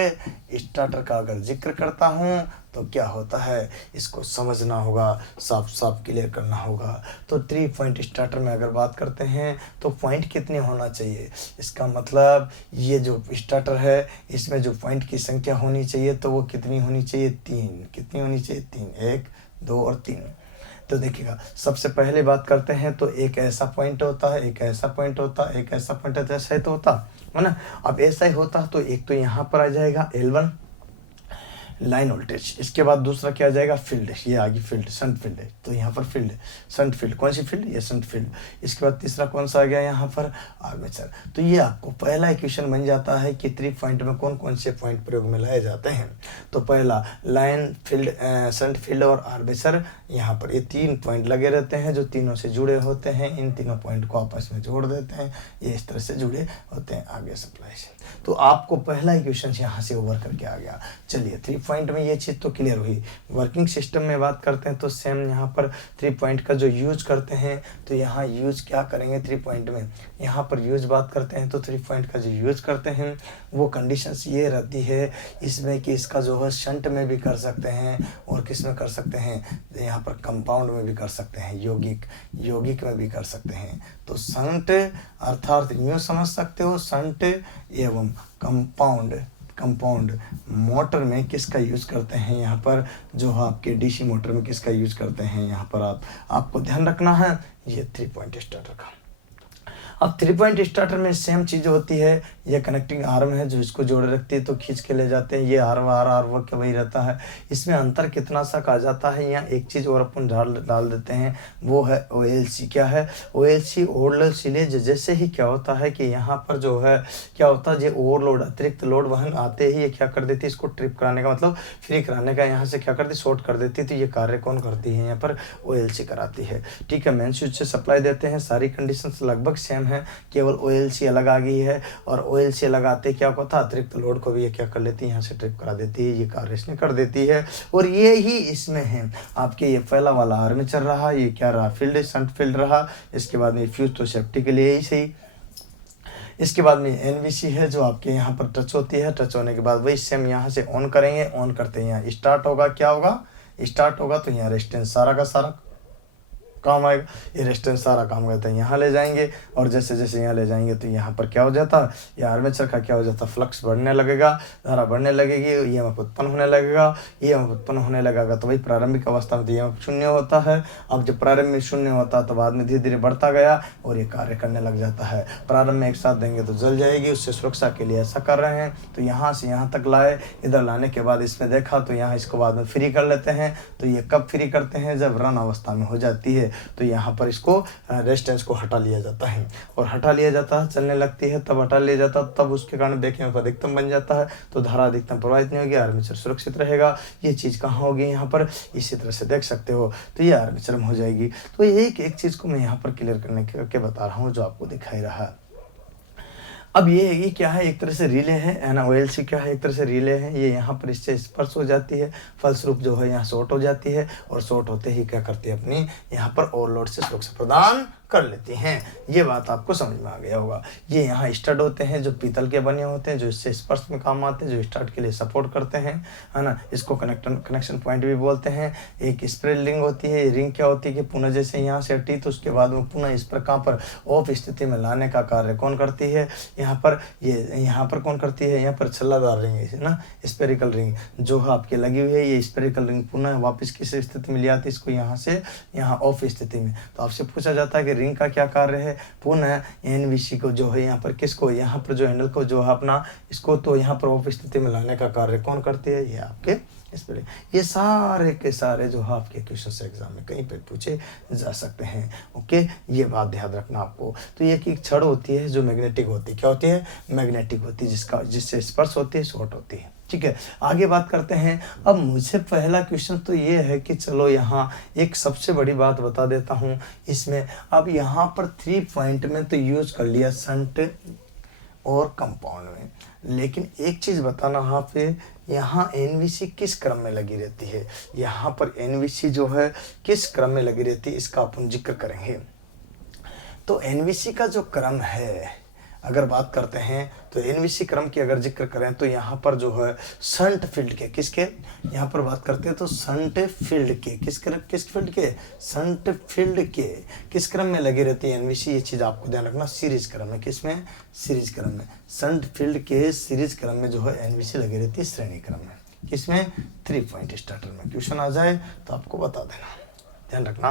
स्टार्टर का अगर जिक्र करता हूँ तो क्या होता है, इसको समझना होगा, साफ साफ क्लियर करना होगा। तो 3 पॉइंट स्टार्टर में अगर बात करते हैं तो पॉइंट कितने होना चाहिए, इसका मतलब ये जो स्टार्टर है इसमें जो पॉइंट की संख्या होनी चाहिए तो वो कितनी होनी चाहिए, 3। कितनी होनी चाहिए, 3, 1, 2 और 3। तो देखिएगा सबसे पहले बात करते हैं तो एक ऐसा पॉइंट होता है, एक ऐसा पॉइंट होता है, एक ऐसा पॉइंट होता है, ऐसा ही तो होता है ना। अब ऐसा ही होता तो एक तो यहाँ पर आ जाएगा L1, लाइन वोल्टेज। इसके बाद दूसरा क्या आ जाएगा, फील्ड, ये आगे फील्ड, शंट फील्ड है, तो यहाँ पर फील्ड, शंट फील्ड, कौन सी फील्ड, ये शंट फील्ड। इसके बाद तीसरा कौन सा आ गया यहाँ पर, आर्मेचर। तो ये आपको पहला इक्वेशन बन जाता है कि 3 पॉइंट में कौन कौन से पॉइंट प्रयोग में लाए जाते हैं। तो पहला लाइन, फील्ड, शंट फील्ड और आर्मेचर, यहाँ पर ये 3 पॉइंट लगे रहते हैं जो तीनों से जुड़े होते हैं। इन तीनों पॉइंट को आपस में जोड़ देते हैं, ये इस तरह से जुड़े होते हैं आगे सप्लाई से। तो आपको पहला इक्वेशन यहाँ से ओवर करके आ गया। चलिए 3 पॉइंट में ये चीज़ तो क्लियर हुई। वर्किंग सिस्टम में बात करते हैं तो सेम यहाँ पर 3 पॉइंट का जो यूज करते हैं, तो यहाँ यूज क्या करेंगे 3 पॉइंट में, यहाँ पर यूज बात करते हैं तो 3 पॉइंट का जो यूज करते हैं वो कंडीशंस ये रहती है इसमें कि इसका जो है शंट में भी कर सकते हैं और किस में कर सकते हैं, यहाँ पर कंपाउंड में भी कर सकते हैं, यौगिक में भी कर सकते हैं। तो शंट अर्थात यूँ समझ सकते हो, शंट एवं कंपाउंड मोटर में किसका यूज़ करते हैं, यहाँ पर जो आपके डीसी मोटर में किसका यूज़ करते हैं, यहाँ पर आपको ध्यान रखना है ये 3 पॉइंट स्टार्टर का। अब 3 पॉइंट स्टार्टर में सेम चीज़ होती है, ये कनेक्टिंग आर्म है जो इसको जोड़े रखती है, तो खींच के ले जाते हैं, ये आर वो क्या वही रहता है। इसमें अंतर कितना सा आ जाता है, यहाँ एक चीज़ और अपन डाल देते हैं, वो है OLC। क्या है OLC, ओवरलोड सीलेज। जैसे ही क्या होता है कि यहाँ पर जो है क्या होता है, जो ओवरलोड अतिरिक्त लोड वहन आते ही ये क्या कर देती है, इसको ट्रिप कराने का मतलब फ्री कराने का, यहाँ से क्या करती है, शॉर्ट कर देती है। तो ये कार्य कौन करती है, यहाँ पर OLC कराती है। ठीक है, मेन स्विच से सप्लाई देते हैं, सारी कंडीशंस लगभग सेम है, केवल OLC अलग आ गई है। और OLC लगाते क्या होता है, अतिरिक्त लोड को भी ये क्या कर लेती है, यहाँ से ट्रिप करा देती है, ये कार्य इसने कर देती है। और ये ही इसमें है आपके, ये पहला वाला आर्मेचर रहा, ये क्या रहा, फील्ड, शंट फील्ड रहा। इसके बाद में फ्यूज तो सेफ्टी के लिए ही सही। इसके बाद में NVC है जो आपके यहाँ पर टच होती है, टच होने के बाद वही सेम यहाँ से ऑन करेंगे, ऑन करते हैं यहाँ स्टार्ट होगा, क्या होगा, स्टार्ट होगा तो यहाँ रेजिस्टेंस सारा का सारा काम आएगा, ये रेजिस्टेंस सारा काम करता है, यहाँ ले जाएंगे और जैसे जैसे यहाँ ले जाएंगे तो यहाँ पर क्या हो जाता है, ये आर्मेचर का क्या हो जाता है, फ्लक्स बढ़ने लगेगा, धारा बढ़ने लगेगी, EMF उत्पन्न होने लगेगा। EMF उत्पन्न होने लगेगा तो वही प्रारंभिक अवस्था में तो EMF शून्य होता है। अब जब प्रारंभ में शून्य होता है तो बाद में धीरे धीरे बढ़ता गया और ये कार्य करने लग जाता है। प्रारंभ में एक साथ देंगे तो जल जाएगी, उससे सुरक्षा के लिए ऐसा कर रहे हैं। तो यहाँ से यहाँ तक लाए, इधर लाने के बाद इसमें देखा तो यहाँ इसको बाद में फ्री कर लेते हैं। तो ये कब फ्री करते हैं, जब रन अवस्था में हो जाती है तो यहाँ पर इसको रेजिस्टेंस को हटा लिया जाता है, और हटा लिया जाता है, चलने लगती है तब हटा लिया जाता है, तब उसके कारण देखें अधिकतम बन जाता है, तो धारा अधिकतम प्रवाहित नहीं होगी, आर्मेचर सुरक्षित रहेगा। ये चीज़ कहाँ होगी, यहाँ पर इसी तरह से देख सकते हो, तो ये आर्मेचर में हो जाएगी। तो एक एक चीज़ को मैं यहाँ पर क्लियर करने के बता रहा हूँ जो आपको दिखाई रहा है। अब ये क्या है, एक तरह से रिले है ना, OLC क्या है, एक तरह से रिले है, ये यहाँ पर इससे स्पर्श हो जाती है, फलस्वरूप जो है यहाँ शॉर्ट हो जाती है, और शॉर्ट होते ही क्या करती है, अपनी यहाँ पर ओवरलोड से सुरक्षा प्रदान कर लेती हैं। ये बात आपको समझ में आ गया होगा। ये यहाँ स्टड होते हैं जो पीतल के बने होते हैं, जो इससे स्पर्श में काम आते हैं, जो स्टार्ट के लिए सपोर्ट करते हैं, है ना। इसको कनेक्शन पॉइंट भी बोलते हैं। एक स्प्रेड रिंग होती है, रिंग क्या होती है कि पुनः जैसे यहाँ से हटी तो उसके बाद में पुनः इस पर कहाँ पर ऑफ स्थिति में लाने का कार्य कौन करती है, यहाँ पर ये यहाँ पर कौन करती है, यहाँ पर छल्लादार रिंग है ना, स्पेरिकल रिंग जो है आपके लगी हुई है, ये स्पेरिकल रिंग पुनः वापस किस स्थिति में ले आती है, इसको यहाँ से यहाँ ऑफ स्थिति में। तो आपसे पूछा जाता है कि रिंग का क्या कार्य है, पुनः NVC को जो है यहाँ पर किसको, यहाँ पर जो हैंडल को जो है अपना इसको तो यहाँ पर ऑफ स्थिति में लाने का कार्य कौन करती है, ये आपके इस पर। ये सारे के सारे जो है आपके क्वेश्चन एग्जाम में कहीं पे पूछे जा सकते हैं। ओके, ये बात ध्यान रखना आपको। तो ये एक छड़ होती है जो मैग्नेटिक होती है, क्या होती है, मैग्नेटिक होती है, जिससे स्पर्श होती है, शॉर्ट होती है। ठीक है, आगे बात करते हैं। अब मुझे पहला क्वेश्चन तो ये है कि चलो यहाँ एक सबसे बड़ी बात बता देता हूँ इसमें। अब यहाँ पर 3 पॉइंट में तो यूज कर लिया शंट और कंपाउंड में, लेकिन एक चीज़ बताना यहाँ पे, यहाँ NVC किस क्रम में लगी रहती है, यहाँ पर NVC जो है किस क्रम में लगी रहती है, इसका अपन जिक्र करेंगे। तो NVC का जो क्रम है अगर बात करते हैं तो NVC क्रम की अगर जिक्र करें तो यहाँ पर जो है शंट फील्ड के किसके, यहाँ पर बात करते हैं तो शंट फील्ड के किस फील्ड के, शंट फील्ड के किस क्रम में लगी रहती है NVC। ये चीज़ आपको ध्यान रखना, सीरीज क्रम में, किसमें, सीरीज क्रम में। शंट फील्ड के सीरीज क्रम में जो है NVC लगी रहती है श्रेणी क्रम में, किसमें, 3 पॉइंट स्टार्टर में। क्वेश्चन आ जाए तो आपको बता देना, ध्यान रखना।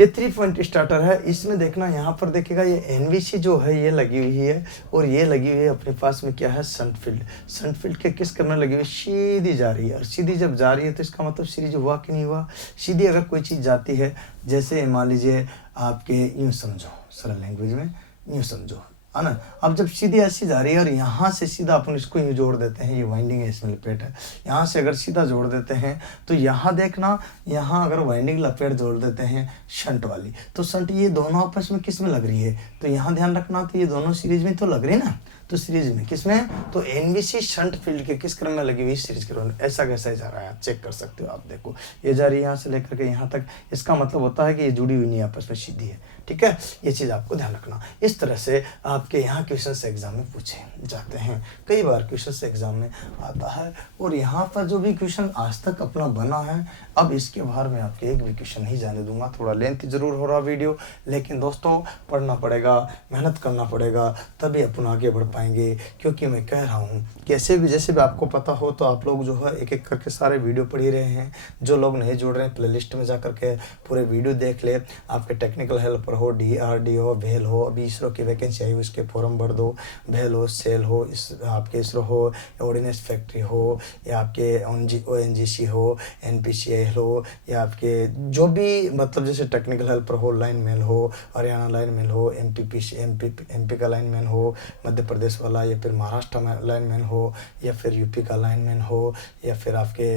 ये 3 पॉइंट स्टार्टर है। इसमें देखना यहाँ पर देखिएगा ये एनवीसी जो है ये लगी हुई है और ये लगी हुई है अपने पास में क्या है संट फील्ड। संट फील्ड के किस क्रम में लगी हुई है, सीधी जा रही है। और सीधी जब जा रही है तो इसका मतलब सीरीज हुआ कि नहीं हुआ। सीधी अगर कोई चीज़ जाती है, जैसे मान लीजिए आपके यूँ समझो, सरल लैंग्वेज में यूँ समझो, है ना। अब जब सीधी ऐसी जा रही है और यहाँ से सीधा अपन इसको यूँ जोड़ देते हैं, ये वाइंडिंग है इसमें लपेट है, यहाँ से अगर सीधा जोड़ देते हैं तो यहाँ देखना, यहाँ अगर वाइंडिंग लपेट जोड़ देते हैं शंट वाली, तो शंट ये दोनों आपस में किस में लग रही है, तो यहाँ ध्यान रखना, तो ये दोनों सीरीज में तो लग रही है ना। तो सीरीज में किस में, तो एनवीसी शंट फील्ड के किस क्रम में लगी हुई सीरीज क्रम में। ऐसा कैसा जा रहा है आप चेक कर सकते हो। आप देखो ये जा रही है यहाँ से लेकर के यहाँ तक, इसका मतलब होता है कि ये जुड़ी हुई नहीं आपस में, सीधी है। ठीक है, ये चीज़ आपको ध्यान रखना। इस तरह से आपके यहाँ क्वेश्चन एग्जाम में पूछे जाते हैं, कई बार क्वेश्चन एग्जाम में आता है। और यहाँ पर जो भी क्वेश्चन आज तक अपना बना है, अब इसके बाहर में आपके एक भी क्वेश्चन नहीं जाने दूंगा। थोड़ा लेंथ जरूर हो रहा वीडियो, लेकिन दोस्तों पढ़ना पड़ेगा, मेहनत करना पड़ेगा, तभी अपन आगे बढ़ पाएंगे। क्योंकि मैं कह रहा हूँ कैसे भी, जैसे भी आपको पता हो तो आप लोग जो है एक एक करके सारे वीडियो पढ़ ही रहे हैं। जो लोग नहीं जुड़ रहे हैं प्लेलिस्ट में जा करके पूरे वीडियो देख ले। आपके टेक्निकल हेल्पर हो, DRDO, भेल हो, अभी इसरो की वैकेंसी आई हो, इसके फॉर्म भर दो। भेल हो, सेल हो, इस आपके इसरो हो, ऑर्डिनेंस फैक्ट्री हो, या आपके ONGC हो, NPCI हो, या आपके जो भी मतलब जैसे टेक्निकल हेल्पर हो, लाइन मैन हो, हरियाणा लाइन मैन हो, MP का लाइन मैन हो, मध्य प्रदेश वाला, या फिर महाराष्ट्र में लाइन मैन हो, या फिर यूपी का लाइन मैन हो, या फिर आपके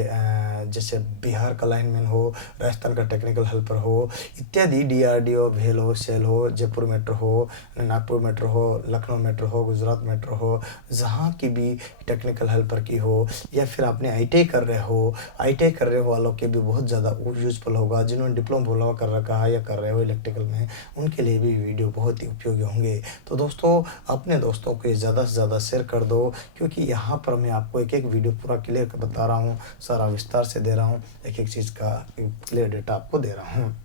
जैसे बिहार का लाइन मैन हो, राजस्थान का टेक्निकल हेल्पर हो इत्यादि। DRDO, भेल हो, सेल हो, जयपुर मेट्रो हो, नागपुर मेट्रो हो, लखनऊ मेट्रो हो, गुजरात मेट्रो हो, जहाँ की भी टेक्निकल हेल्पर की हो, या फिर आपने ITI कर रहे हो, ITI कर रहे हो वालों के भी बहुत ज़्यादा यूजफुल होगा। जिन्होंने डिप्लोमा कर रखा है या कर रहे हो इलेक्ट्रिकल में, उनके लिए भी वीडियो बहुत ही उपयोगी होंगे। तो दोस्तों अपने दोस्तों को ज़्यादा से ज़्यादा शेयर कर दो, क्योंकि यहाँ पर मैं आपको एक एक वीडियो पूरा क्लियर बता रहा हूँ, सारा विस्तार से दे रहा हूँ, एक एक चीज़ का क्लियर डेटा आपको दे रहा हूँ।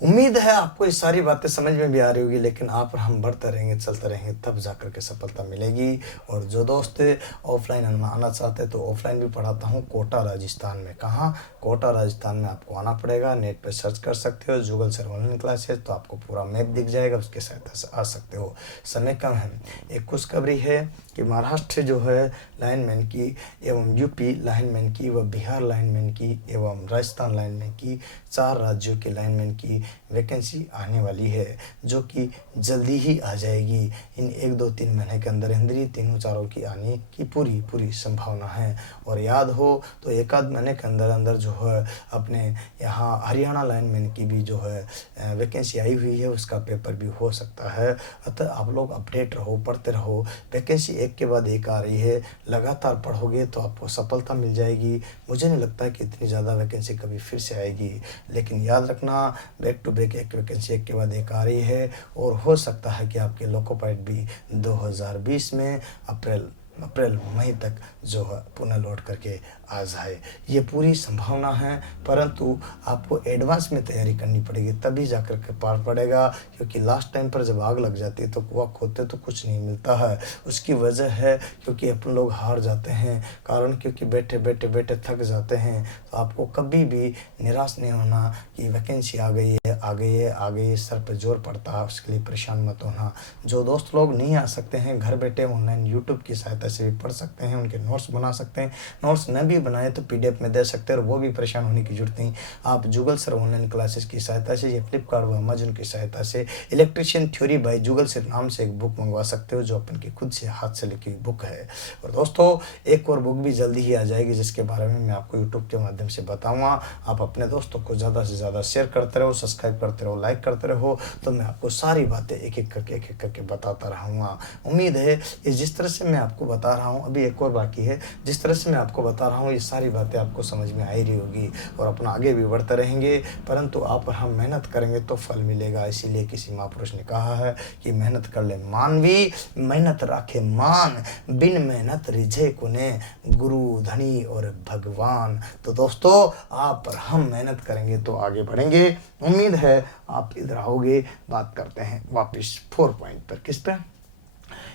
उम्मीद है आपको ये सारी बातें समझ में भी आ रही होगी, लेकिन आप और हम बढ़ते रहेंगे, चलते रहेंगे, तब जाकर के सफलता मिलेगी। और जो दोस्त ऑफलाइन आना चाहते हैं तो ऑफलाइन भी पढ़ाता हूँ कोटा राजस्थान में। कहाँ, कोटा राजस्थान में आपको आना पड़ेगा। नेट पे सर्च कर सकते हो गूगल से ऑनलाइन क्लासेस, तो आपको पूरा मैप दिख जाएगा, उसके सहायता से आ सकते हो। समय कम है। एक खुशखबरी है कि महाराष्ट्र जो है लाइनमैन की एवं यूपी लाइनमैन की व बिहार लाइनमैन की एवं राजस्थान लाइनमैन की 4 राज्यों के लाइनमैन की वैकेंसी आने वाली है, जो कि जल्दी ही आ जाएगी। इन 1-2-3 महीने के अंदर ही तीनों चारों की आने की पूरी संभावना है। और याद हो तो 1-आध महीने के अंदर जो है अपने यहाँ हरियाणा लाइनमैन की भी जो है वैकेंसी आई हुई है, उसका पेपर भी हो सकता है। अतः आप लोग अपडेट रहो, पढ़ते रहो। वैकेंसी एक के बाद एक आ रही है, लगातार पढ़ोगे तो आपको सफलता मिल जाएगी। मुझे नहीं लगता कि इतनी ज़्यादा वैकेंसी कभी फिर से आएगी, लेकिन याद रखना बैक टू बैक एक वैकेंसी एक के बाद एक आ रही है। और हो सकता है कि आपके लोको पाइलट भी 2020 में अप्रैल मई तक जो है पुनः लौट करके आ जाए, ये पूरी संभावना है। परंतु आपको एडवांस में तैयारी करनी पड़ेगी, तभी जाकर के पार पड़ेगा। क्योंकि लास्ट टाइम पर जब आग लग जाती है तो कुआं खोदते तो कुछ नहीं मिलता है। उसकी वजह है क्योंकि अपन लोग हार जाते हैं, कारण क्योंकि बैठे थक जाते हैं। तो आपको कभी भी निराश नहीं होना कि वैकेंसी आ गई है, सर पर जोर पड़ता है, उसके लिए परेशान मत होना। जो दोस्त लोग नहीं आ सकते हैं, घर बैठे ऑनलाइन यूट्यूब की सहायता से भी पढ़ सकते हैं, उनके नोट्स बना सकते हैं। नोट्स न भी बनाए तो PDF में दे सकते हैं, और वो भी परेशान होने की जरूरत नहीं। आप गूगल सर ऑनलाइन क्लासेस की सहायता से या फ्लिपकार्ट व अमेजन की सहायता से electrician theory by Google sir नाम से एक बुक मंगवा सकते हो, जो अपन की खुद से हाथ से लिखी हुई बुक है। और दोस्तों एक और बुक भी जल्दी ही आ जाएगी, जिसके बारे में मैं आपको यूट्यूब के माध्यम से बताऊँगा। आप अपने दोस्तों को ज़्यादा से ज़्यादा शेयर करते रहो, सब्सक्राइब करते रहो, लाइक करते रहो, तो मैं आपको सारी बातें एक एक करके बताता रहूँगा। उम्मीद है कि जिस तरह से मैं आपको बता रहा हूँ, अभी एक और बाकी है, जिस तरह से मैं आपको बता रहा हूँ ये सारी बातें आपको समझ में आ ही रही होगी, और अपना आगे भी बढ़ते रहेंगे। परंतु आप और हम मेहनत करेंगे तो फल मिलेगा। इसीलिए किसी महापुरुष ने कहा है कि मेहनत कर ले मानवी, मेहनत राखे मान, बिन मेहनत रिझे कुने, गुरु धनी और भगवान। तो दोस्तों आप और हम मेहनत करेंगे तो आगे बढ़ेंगे। उम्मीद है आप इधर आओगे। बात करते हैं वापस 4 पॉइंट पर। किस पे?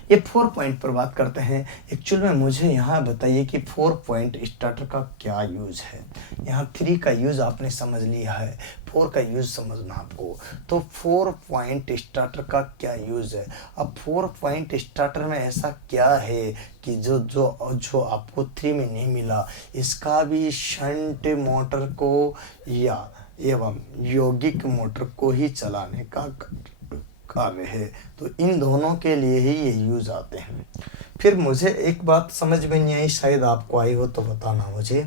ये 4 पॉइंट पर बात करते हैं। एक्चुअल में मुझे यहाँ बताइए कि 4 पॉइंट स्टार्टर का क्या यूज़ है। यहाँ 3 का यूज़ आपने समझ लिया है, 4 का यूज़ समझना आपको। तो 4 पॉइंट स्टार्टर का क्या यूज़ है। अब 4 पॉइंट स्टार्टर में ऐसा क्या है कि जो जो जो आपको 3 में नहीं मिला। इसका भी शंट मोटर को या एवं यौगिक मोटर को ही चलाने का कार्य है। तो इन दोनों के लिए ही ये यूज आते हैं। फिर मुझे एक बात समझ में नहीं आई, शायद आपको आई हो तो बताना मुझे,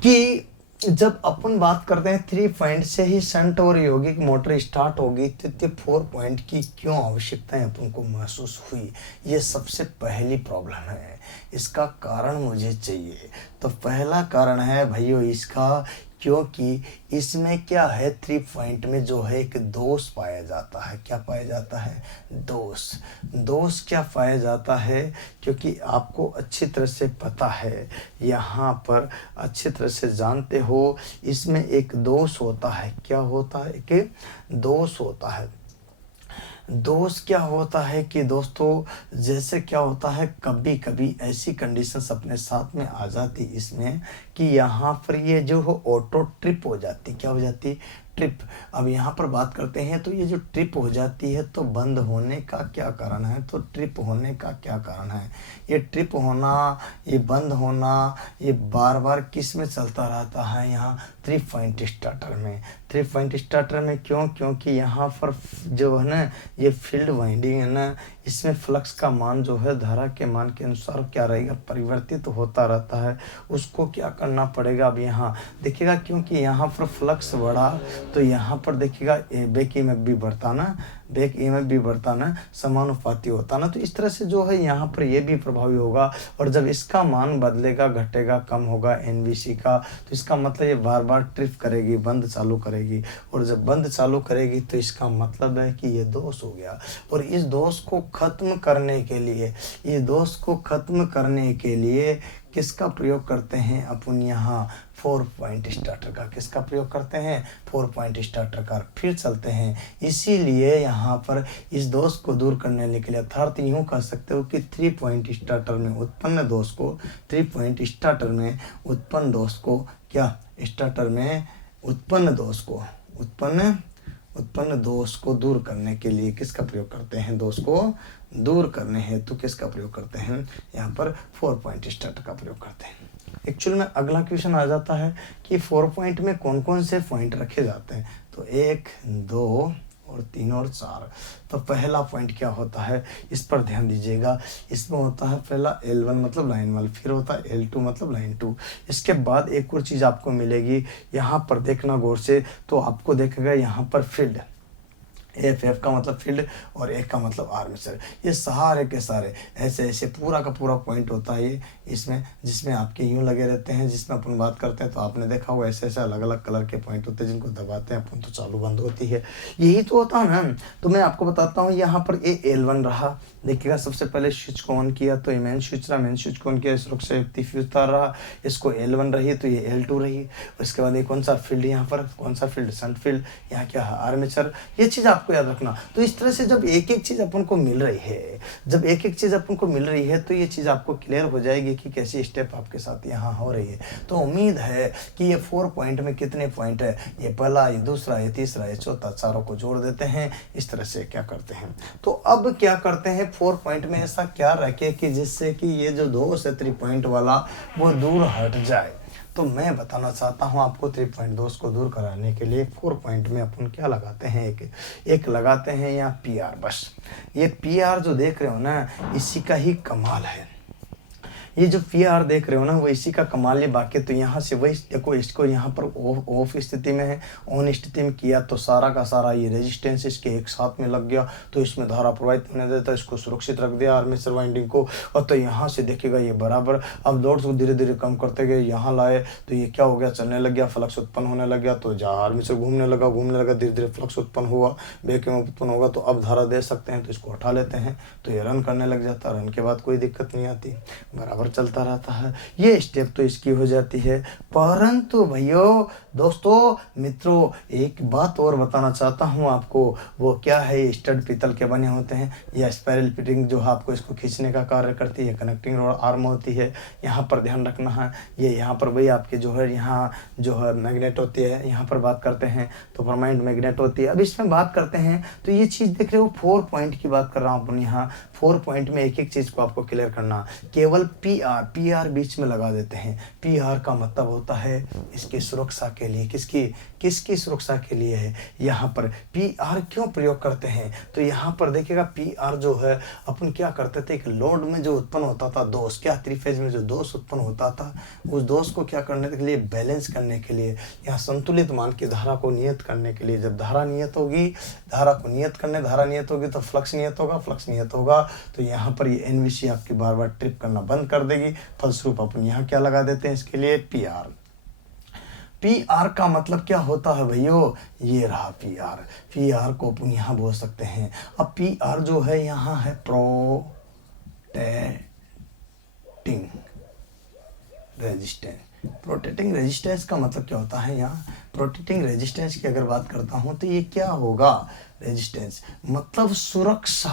कि जब अपन बात करते हैं 3 पॉइंट से ही शंट और यौगिक मोटर स्टार्ट होगी, तो 4 पॉइंट की क्यों आवश्यकता है अपन को महसूस हुई। ये सबसे पहली प्रॉब्लम है। इसका कारण मुझे चाहिए। तो पहला कारण है भाइयों इसका, क्योंकि इसमें क्या है 3 पॉइंट में जो है एक दोष पाया जाता है। क्या पाया जाता है? दोष क्या पाया जाता है? क्योंकि आपको अच्छी तरह से पता है, यहाँ पर अच्छी तरह से जानते हो, इसमें एक दोष होता है। क्या होता है? एक दोष होता है। दोस्त क्या होता है कि दोस्तों जैसे क्या होता है, कभी कभी ऐसी कंडीशंस अपने साथ में आ जाती इसमें कि यहाँ पर ये जो हो ऑटो ट्रिप हो जाती। क्या हो जाती? ट्रिप। अब यहाँ पर बात करते हैं तो ये जो ट्रिप हो जाती है तो बंद होने का क्या कारण है। तो ट्रिप होने का क्या कारण है? ये ट्रिप होना, ये बंद होना, ये बार बार किस में चलता रहता है? यहाँ 3 पॉइंट स्टार्टर में। 3 पॉइंट स्टार्टर में क्यों? क्योंकि यहाँ पर जो है ना ये फील्ड वाइंडिंग है ना, इसमें फ्लक्स का मान जो है धारा के मान के अनुसार क्या रहेगा? परिवर्तित तो होता रहता है। उसको क्या करना पड़ेगा? अब यहाँ देखिएगा, क्योंकि यहाँ पर फ्लक्स बढ़ा तो यहाँ पर देखिएगा बैक ईएमएफ भी बढ़ता ना, बैक ईएमएफ भी बढ़ता ना, समानुपाती होता ना। तो इस तरह से जो है यहाँ पर ये भी प्रभावी होगा। और जब इसका मान बदलेगा, घटेगा, कम होगा एनबीसी का, तो इसका मतलब ये बार बार ट्रिप करेगी, बंद चालू करेगी। और जब बंद चालू करेगी तो इसका मतलब है कि ये दोष हो गया। और इस दोष को खत्म करने के लिए, ये दोष को खत्म करने के लिए किसका प्रयोग करते हैं अपन? यहाँ 4 पॉइंट स्टार्टर का। किसका प्रयोग करते हैं? 4 पॉइंट स्टार्टर का। फिर चलते हैं, इसीलिए यहाँ पर इस दोष को दूर करने के लिए, अर्थात यूँ कह सकते हो कि 3 पॉइंट स्टार्टर में उत्पन्न दोष को, 3 पॉइंट स्टार्टर में उत्पन्न दोष को, क्या स्टार्टर में उत्पन्न दोष को, उत्पन्न दोष को दूर करने के लिए किसका प्रयोग करते हैं? दोष को दूर करने हेतु किसका प्रयोग करते हैं? यहाँ पर 4 पॉइंट स्टार्टर का प्रयोग करते हैं। एक्चुअल में अगला क्वेश्चन आ जाता है कि 4 पॉइंट में कौन कौन से पॉइंट रखे जाते हैं। तो 1, 2 और 3 और 4। तो पहला पॉइंट क्या होता है, इस पर ध्यान दीजिएगा। इसमें होता है पहला L1 मतलब लाइन 1, फिर होता है L2 मतलब लाइन 2। इसके बाद एक और चीज़ आपको मिलेगी, यहाँ पर देखना गौर से, तो आपको देखेगा यहाँ पर फील्ड, एफ का मतलब फील्ड और ए का मतलब आर्मेचर। ये सारे के सारे ऐसे ऐसे पूरा का पूरा पॉइंट होता है ये इसमें, जिसमें आपके यूँ लगे रहते हैं। जिसमें अपन बात करते हैं तो आपने देखा होगा ऐसे ऐसे अलग अलग कलर के पॉइंट होते हैं, जिनको दबाते हैं अपन तो चालू बंद होती है। यही तो होता है ना। तो मैं आपको बताता हूँ, यहाँ पर ये L1 रहा। देखिएगा, सबसे पहले स्विच को ऑन किया तो ये मेन स्विच रहा, मेन स्विच को ऑन किया, सुरक्षा युक्ति फ्यूज तार रहा, इसको L1 रही तो ये L2 रही। उसके बाद ये कौन सा फील्ड, यहाँ पर कौन सा फील्ड? Shunt field. यहाँ क्या है? आर्मेचर। ये चीज़ आपको याद रखना। तो इस तरह से जब एक एक चीज़ अपन को मिल रही है, जब एक एक चीज़ अपन को मिल रही है तो ये चीज़ आपको क्लियर हो जाएगी कि कैसी स्टेप आपके साथ यहाँ हो रही है। तो उम्मीद है कि ये 4 पॉइंट में कितने पॉइंट है, ये पहला, ये दूसरा, ये तीसरा, ये चौथा, चारों को जोड़ देते हैं। इस तरह से क्या करते हैं। तो अब क्या करते हैं, 4 पॉइंट में ऐसा क्या रखे कि जिससे कि ये जो दोष है 3 पॉइंट वाला वो दूर हट जाए। तो मैं बताना चाहता हूँ आपको 3 पॉइंट दोष को दूर कराने के लिए 4 पॉइंट में अपन क्या लगाते हैं, एक लगाते हैं यहाँ PR। बस ये PR जो देख रहे हो ना, इसी का ही कमाल है। ये जो PR देख रहे हो ना, वो इसी का कमाल है। बाकी तो यहाँ से वही देखो, इसको यहाँ पर ऑफ स्थिति में है, ऑन स्थिति में किया तो सारा का सारा ये रेजिस्टेंस इसके एक साथ में लग गया, तो इसमें धारा प्रवाहित होने देता, इसको सुरक्षित रख दिया आर्मेचर वाइंडिंग को। और तो यहाँ से देखिएगा ये बराबर, अब लोड को धीरे धीरे कम करते गए, यहाँ लाए तो ये क्या हो गया, चलने लग गया, फ्लक्स उत्पन्न होने लग गया। तो जहाँ आर्मेचर घूमने लगा धीरे धीरे फ्लक्स उत्पन्न हुआ, बैक में उत्पन्न होगा, तो अब धारा दे सकते हैं। तो इसको हटा लेते हैं तो ये रन करने लग जाता, रन के बाद कोई दिक्कत नहीं आती, बराबर और चलता रहता है। ये स्टेप तो इसकी हो जाती है। परंतु भैयों, दोस्तों, मित्रों, एक बात और बताना चाहता हूँ आपको। वो क्या है, ये स्टड पीतल के बने होते हैं। ये स्पाइरल फिटिंग जो है आपको इसको खींचने का कार्य करती है। कनेक्टिंग रोड आर्म होती है, यहाँ पर ध्यान रखना है। ये यहाँ पर वही आपके जो है यहाँ जो है मैग्नेट होती है। यहाँ पर बात करते हैं तो परमानेंट मैग्नेट होती है। अब इसमें बात करते हैं तो ये चीज़ देख रहे हो, 4 पॉइंट की बात कर रहा हूँ अपन यहाँ। 4 पॉइंट में एक एक चीज़ को आपको क्लियर करना। केवल पी आर बीच में लगा देते हैं। पी आर का मतलब होता है इसकी सुरक्षा के लिए। किसकी सुरक्षा के लिए है? यहाँ पर पी आर क्यों प्रयोग करते हैं? तो यहाँ पर देखिएगा, पी आर जो है अपन क्या करते थे, एक लोड में जो उत्पन्न होता था दोष, क्या थ्री फेज में जो दोष उत्पन्न होता था, उस दोष को क्या करने के लिए, बैलेंस करने के लिए, यहाँ संतुलित मान की धारा को नियत करने के लिए। जब धारा नियत होगी, धारा को नियत करने, धारा नियत होगी तो फ्लक्स नियत होगा, फ्लक्स नियत होगा तो यहाँ पर ये एनवीसी आपकी बार बार ट्रिप करना बंद कर देगी। फलस्वरूप अपन यहाँ क्या लगा देते हैं इसके लिए, पी आर। पी आर का मतलब क्या होता है भैया, ये रहा पी आर। पी आर को अपन यहाँ बोल सकते हैं। अब पी आर जो है यहाँ है प्रोटेक्टिंग रेजिस्टेंस। प्रोटेक्टिंग रेजिस्टेंस का मतलब क्या होता है, यहाँ प्रोटेक्टिंग रेजिस्टेंस की अगर बात करता हूँ तो ये क्या होगा, रेजिस्टेंस मतलब सुरक्षा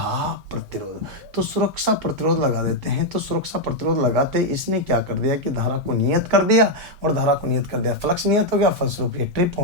प्रतिरोध। तो सुरक्षा प्रतिरोध लगा देते हैं। तो सुरक्षा प्रतिरोध लगाते इसने क्या कर दिया कि धारा को नियत कर दिया, और धारा को नियत कर दिया, फ्लक्स नियत हो गया। फलस्वरूप ये ट्रिप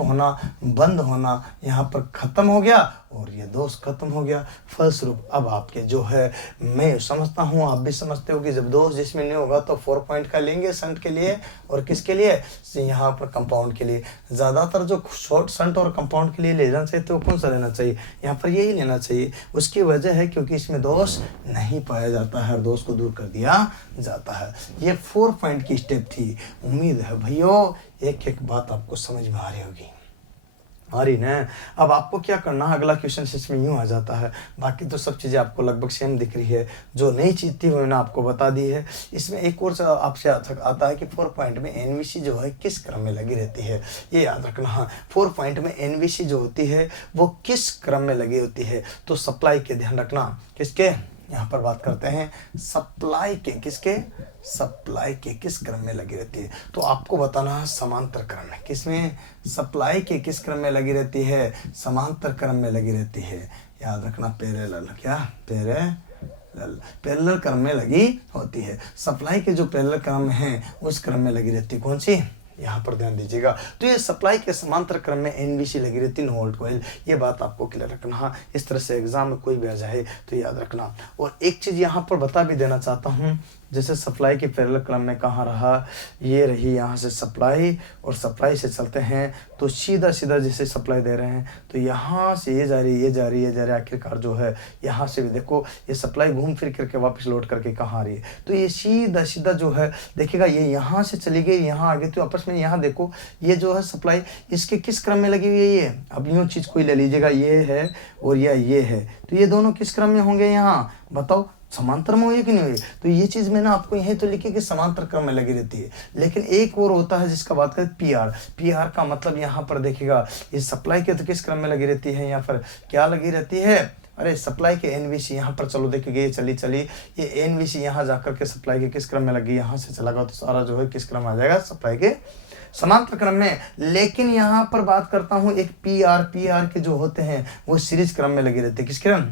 होना बंद होना यहाँ पर खत्म हो गया, और ये दोष खत्म हो गया। फलस्वरूप अब आपके जो है, मैं समझता हूँ आप भी समझते हो कि जब दोष जिसमें नहीं होगा तो 4 पॉइंट का लेंगे शंट के लिए, और किसके लिए, यहाँ पर कंपाउंड के लिए। ज़्यादातर जो शॉर्ट शंट और कंपाउंड के लिए ले जाना चाहिए तो कौन सा लेना चाहिए, यहाँ पर यही लेना चाहिए। उसकी वजह है क्योंकि इसमें दोष नहीं पाया जाता है और दोष को दूर कर दिया जाता है। ये 4 पॉइंट की स्टेप थी। उम्मीद है भैया एक एक बात आपको समझ में आ रही होगी। आ रही ना। अब आपको क्या करना है, अगला क्वेश्चन इसमें यूँ आ जाता है। बाकी तो सब चीज़ें आपको लगभग सेम दिख रही है। जो नई चीज़ थी वो मैंने आपको बता दी है। इसमें एक और आपसे आता है कि 4 पॉइंट में एनवीसी जो है किस क्रम में लगी रहती है, ये याद रखना है। 4 पॉइंट में एनवीसी जो होती है वो किस क्रम में लगी होती है, तो सप्लाई के ध्यान रखना। किसके, यहाँ पर बात करते हैं सप्लाई के, किसके, सप्लाई के किस क्रम में लगी रहती है। तो आपको बताना है समांतर क्रम में। किसमें, सप्लाई के किस क्रम में लगी रहती है, समांतर क्रम में लगी रहती है। याद रखना, पैरेलल, क्या, पैरेलल क्रम में लगी होती है। सप्लाई के जो पैरेलल क्रम है उस क्रम में लगी रहती है। कौन सी, यहाँ पर ध्यान दीजिएगा। तो ये सप्लाई के समांतर क्रम में एनवीसी लगी रहती है, 9 वोल्ट कॉइल। ये बात आपको क्लियर रखना है। इस तरह से एग्जाम में कोई भी आ जाए तो याद रखना। और एक चीज़ यहाँ पर बता भी देना चाहता हूँ, जैसे सप्लाई के पैरेलल क्रम में कहाँ रहा, ये रही यहाँ से सप्लाई, और सप्लाई से चलते हैं तो सीधा जैसे सप्लाई दे रहे हैं तो यहाँ से ये जा रही है, आखिरकार जो है यहाँ से भी देखो ये सप्लाई घूम फिर करके वापस लौट करके कहाँ आ रही है। तो ये सीधा जो है देखिएगा, ये यहाँ से चली गई, यहाँ आगे तो आपस में यहाँ देखो ये जो है सप्लाई इसके किस क्रम में लगी हुई है। ये अब यूँ चीज़ कोई ले लीजिएगा, ये है और ये है, तो ये दोनों किस क्रम में होंगे, यहाँ बताओ समांतर में हुई कि नहीं हुई। तो ये चीज़ मैंने आपको यहीं तो लिखी कि समांतर क्रम में लगी रहती है। लेकिन एक और होता है जिसका बात करें पी आर का मतलब यहाँ पर देखिएगा, ये सप्लाई के तो किस क्रम में लगी रहती है, यहाँ पर क्या लगी रहती है, अरे सप्लाई के एनवीसी यहाँ पर चलो देखिए ये चली ये एनवीसी यहाँ जाकर के सप्लाई के किस क्रम में लगी, यहाँ से चला गया तो सारा जो है किस क्रम आ जाएगा, सप्लाई के समांतर क्रम में। लेकिन यहाँ पर बात करता हूँ एक पी आर के जो होते हैं वो सीरीज क्रम में लगी रहती है। किस क्रम,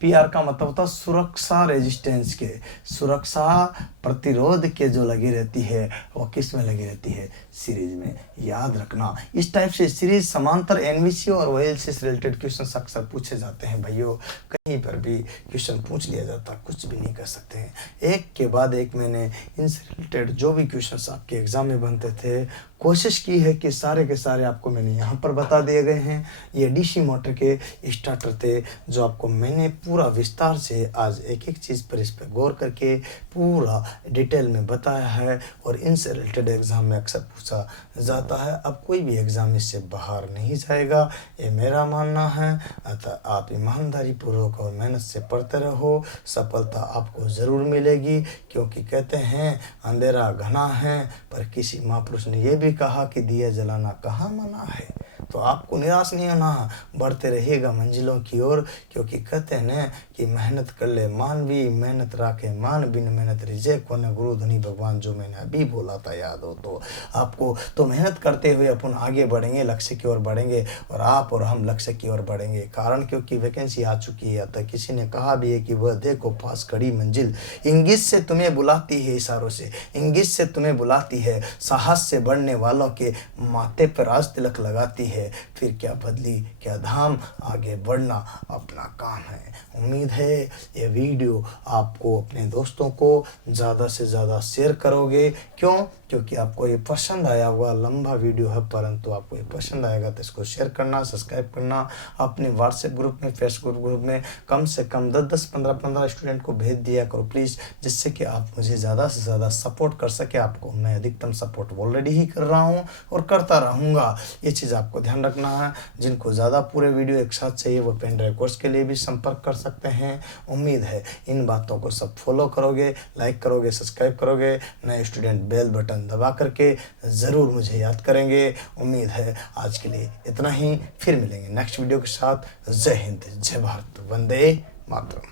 पी आर का मतलब होता है सुरक्षा रेजिस्टेंस के, सुरक्षा प्रतिरोध के जो लगी रहती है वो किस में लगी रहती है, सीरीज में। याद रखना इस टाइप से सीरीज, समांतर, एनवीसी और ओएलसी से रिलेटेड क्वेश्चन अक्सर पूछे जाते हैं भाइयों। कहीं पर भी क्वेश्चन पूछ लिया जाता, कुछ भी नहीं कर सकते हैं। एक के बाद एक मैंने इनसे रिलेटेड जो भी क्वेश्चन आपके एग्जाम में बनते थे कोशिश की है कि सारे के सारे आपको मैंने यहाँ पर बता दिए गए हैं। ये डीसी मोटर के स्टार्टर थे जो आपको मैंने पूरा विस्तार से आज एक एक चीज़ पर इस पर गौर करके पूरा डिटेल में बताया है, और इनसे रिलेटेड एग्ज़ाम में अक्सर पूछा जाता है। अब कोई भी एग्ज़ाम इससे बाहर नहीं जाएगा, ये मेरा मानना है। अतः आप ईमानदारी पूर्वक और मेहनत से पढ़ते रहो, सफलता आपको ज़रूर मिलेगी। क्योंकि कहते हैं अंधेरा घना है, पर किसी महापुरुष ने यह भी कहा कि दिया जलाना कहाँ मना है। तो आपको निराश नहीं होना, बढ़ते रहिएगा मंजिलों की ओर, क्योंकि कहते हैं ना कि मेहनत कर ले मानवी, मेहनत राखे मान, बिन मेहनत रिजे कोने गुरु धनी भगवान, जो मैंने अभी बोला था याद हो तो आपको। तो मेहनत करते हुए अपन आगे बढ़ेंगे, लक्ष्य की ओर बढ़ेंगे, और आप और हम लक्ष्य की ओर बढ़ेंगे। कारण क्योंकि वैकेंसी आ चुकी है, तो किसी ने कहा भी है कि वह देखो पास खड़ी मंजिल, इंगित से तुम्हें बुलाती है, इशारों से इंगित से तुम्हें बुलाती है, साहस से बढ़ने वालों के माथे पर आज तिलक लगाती है। फिर क्या बदली क्या धाम, आगे बढ़ना अपना काम है। उम्मीद है ये वीडियो आपको, अपने दोस्तों को ज़्यादा से ज़्यादा शेयर करोगे। क्यों? क्योंकि आपको ये पसंद आया होगा। लंबा वीडियो है परंतु आपको ये पसंद आएगा तो इसको शेयर करना, सब्सक्राइब करना, अपने व्हाट्सएप ग्रुप में, फेसबुक ग्रुप में कम से कम 10-10, 15-15 स्टूडेंट को भेज दिया करो प्लीज़, जिससे कि आप मुझे ज़्यादा से ज़्यादा सपोर्ट कर सके। आपको मैं अधिकतम सपोर्ट ऑलरेडी ही कर रहा हूँ और करता रहूँगा, ये चीज़ आपको ध्यान रखना है। जिनको ज़्यादा पूरे वीडियो एक साथ चाहिए वो पेन ड्राइव कोर्स के लिए भी संपर्क कर सकते हैं। उम्मीद है इन बातों को सब फॉलो करोगे, लाइक करोगे, सब्सक्राइब करोगे। नए स्टूडेंट बेल बटन दबा करके ज़रूर मुझे याद करेंगे। उम्मीद है आज के लिए इतना ही, फिर मिलेंगे नेक्स्ट वीडियो के साथ। जय हिंद, जय भारत, वंदे मातरम।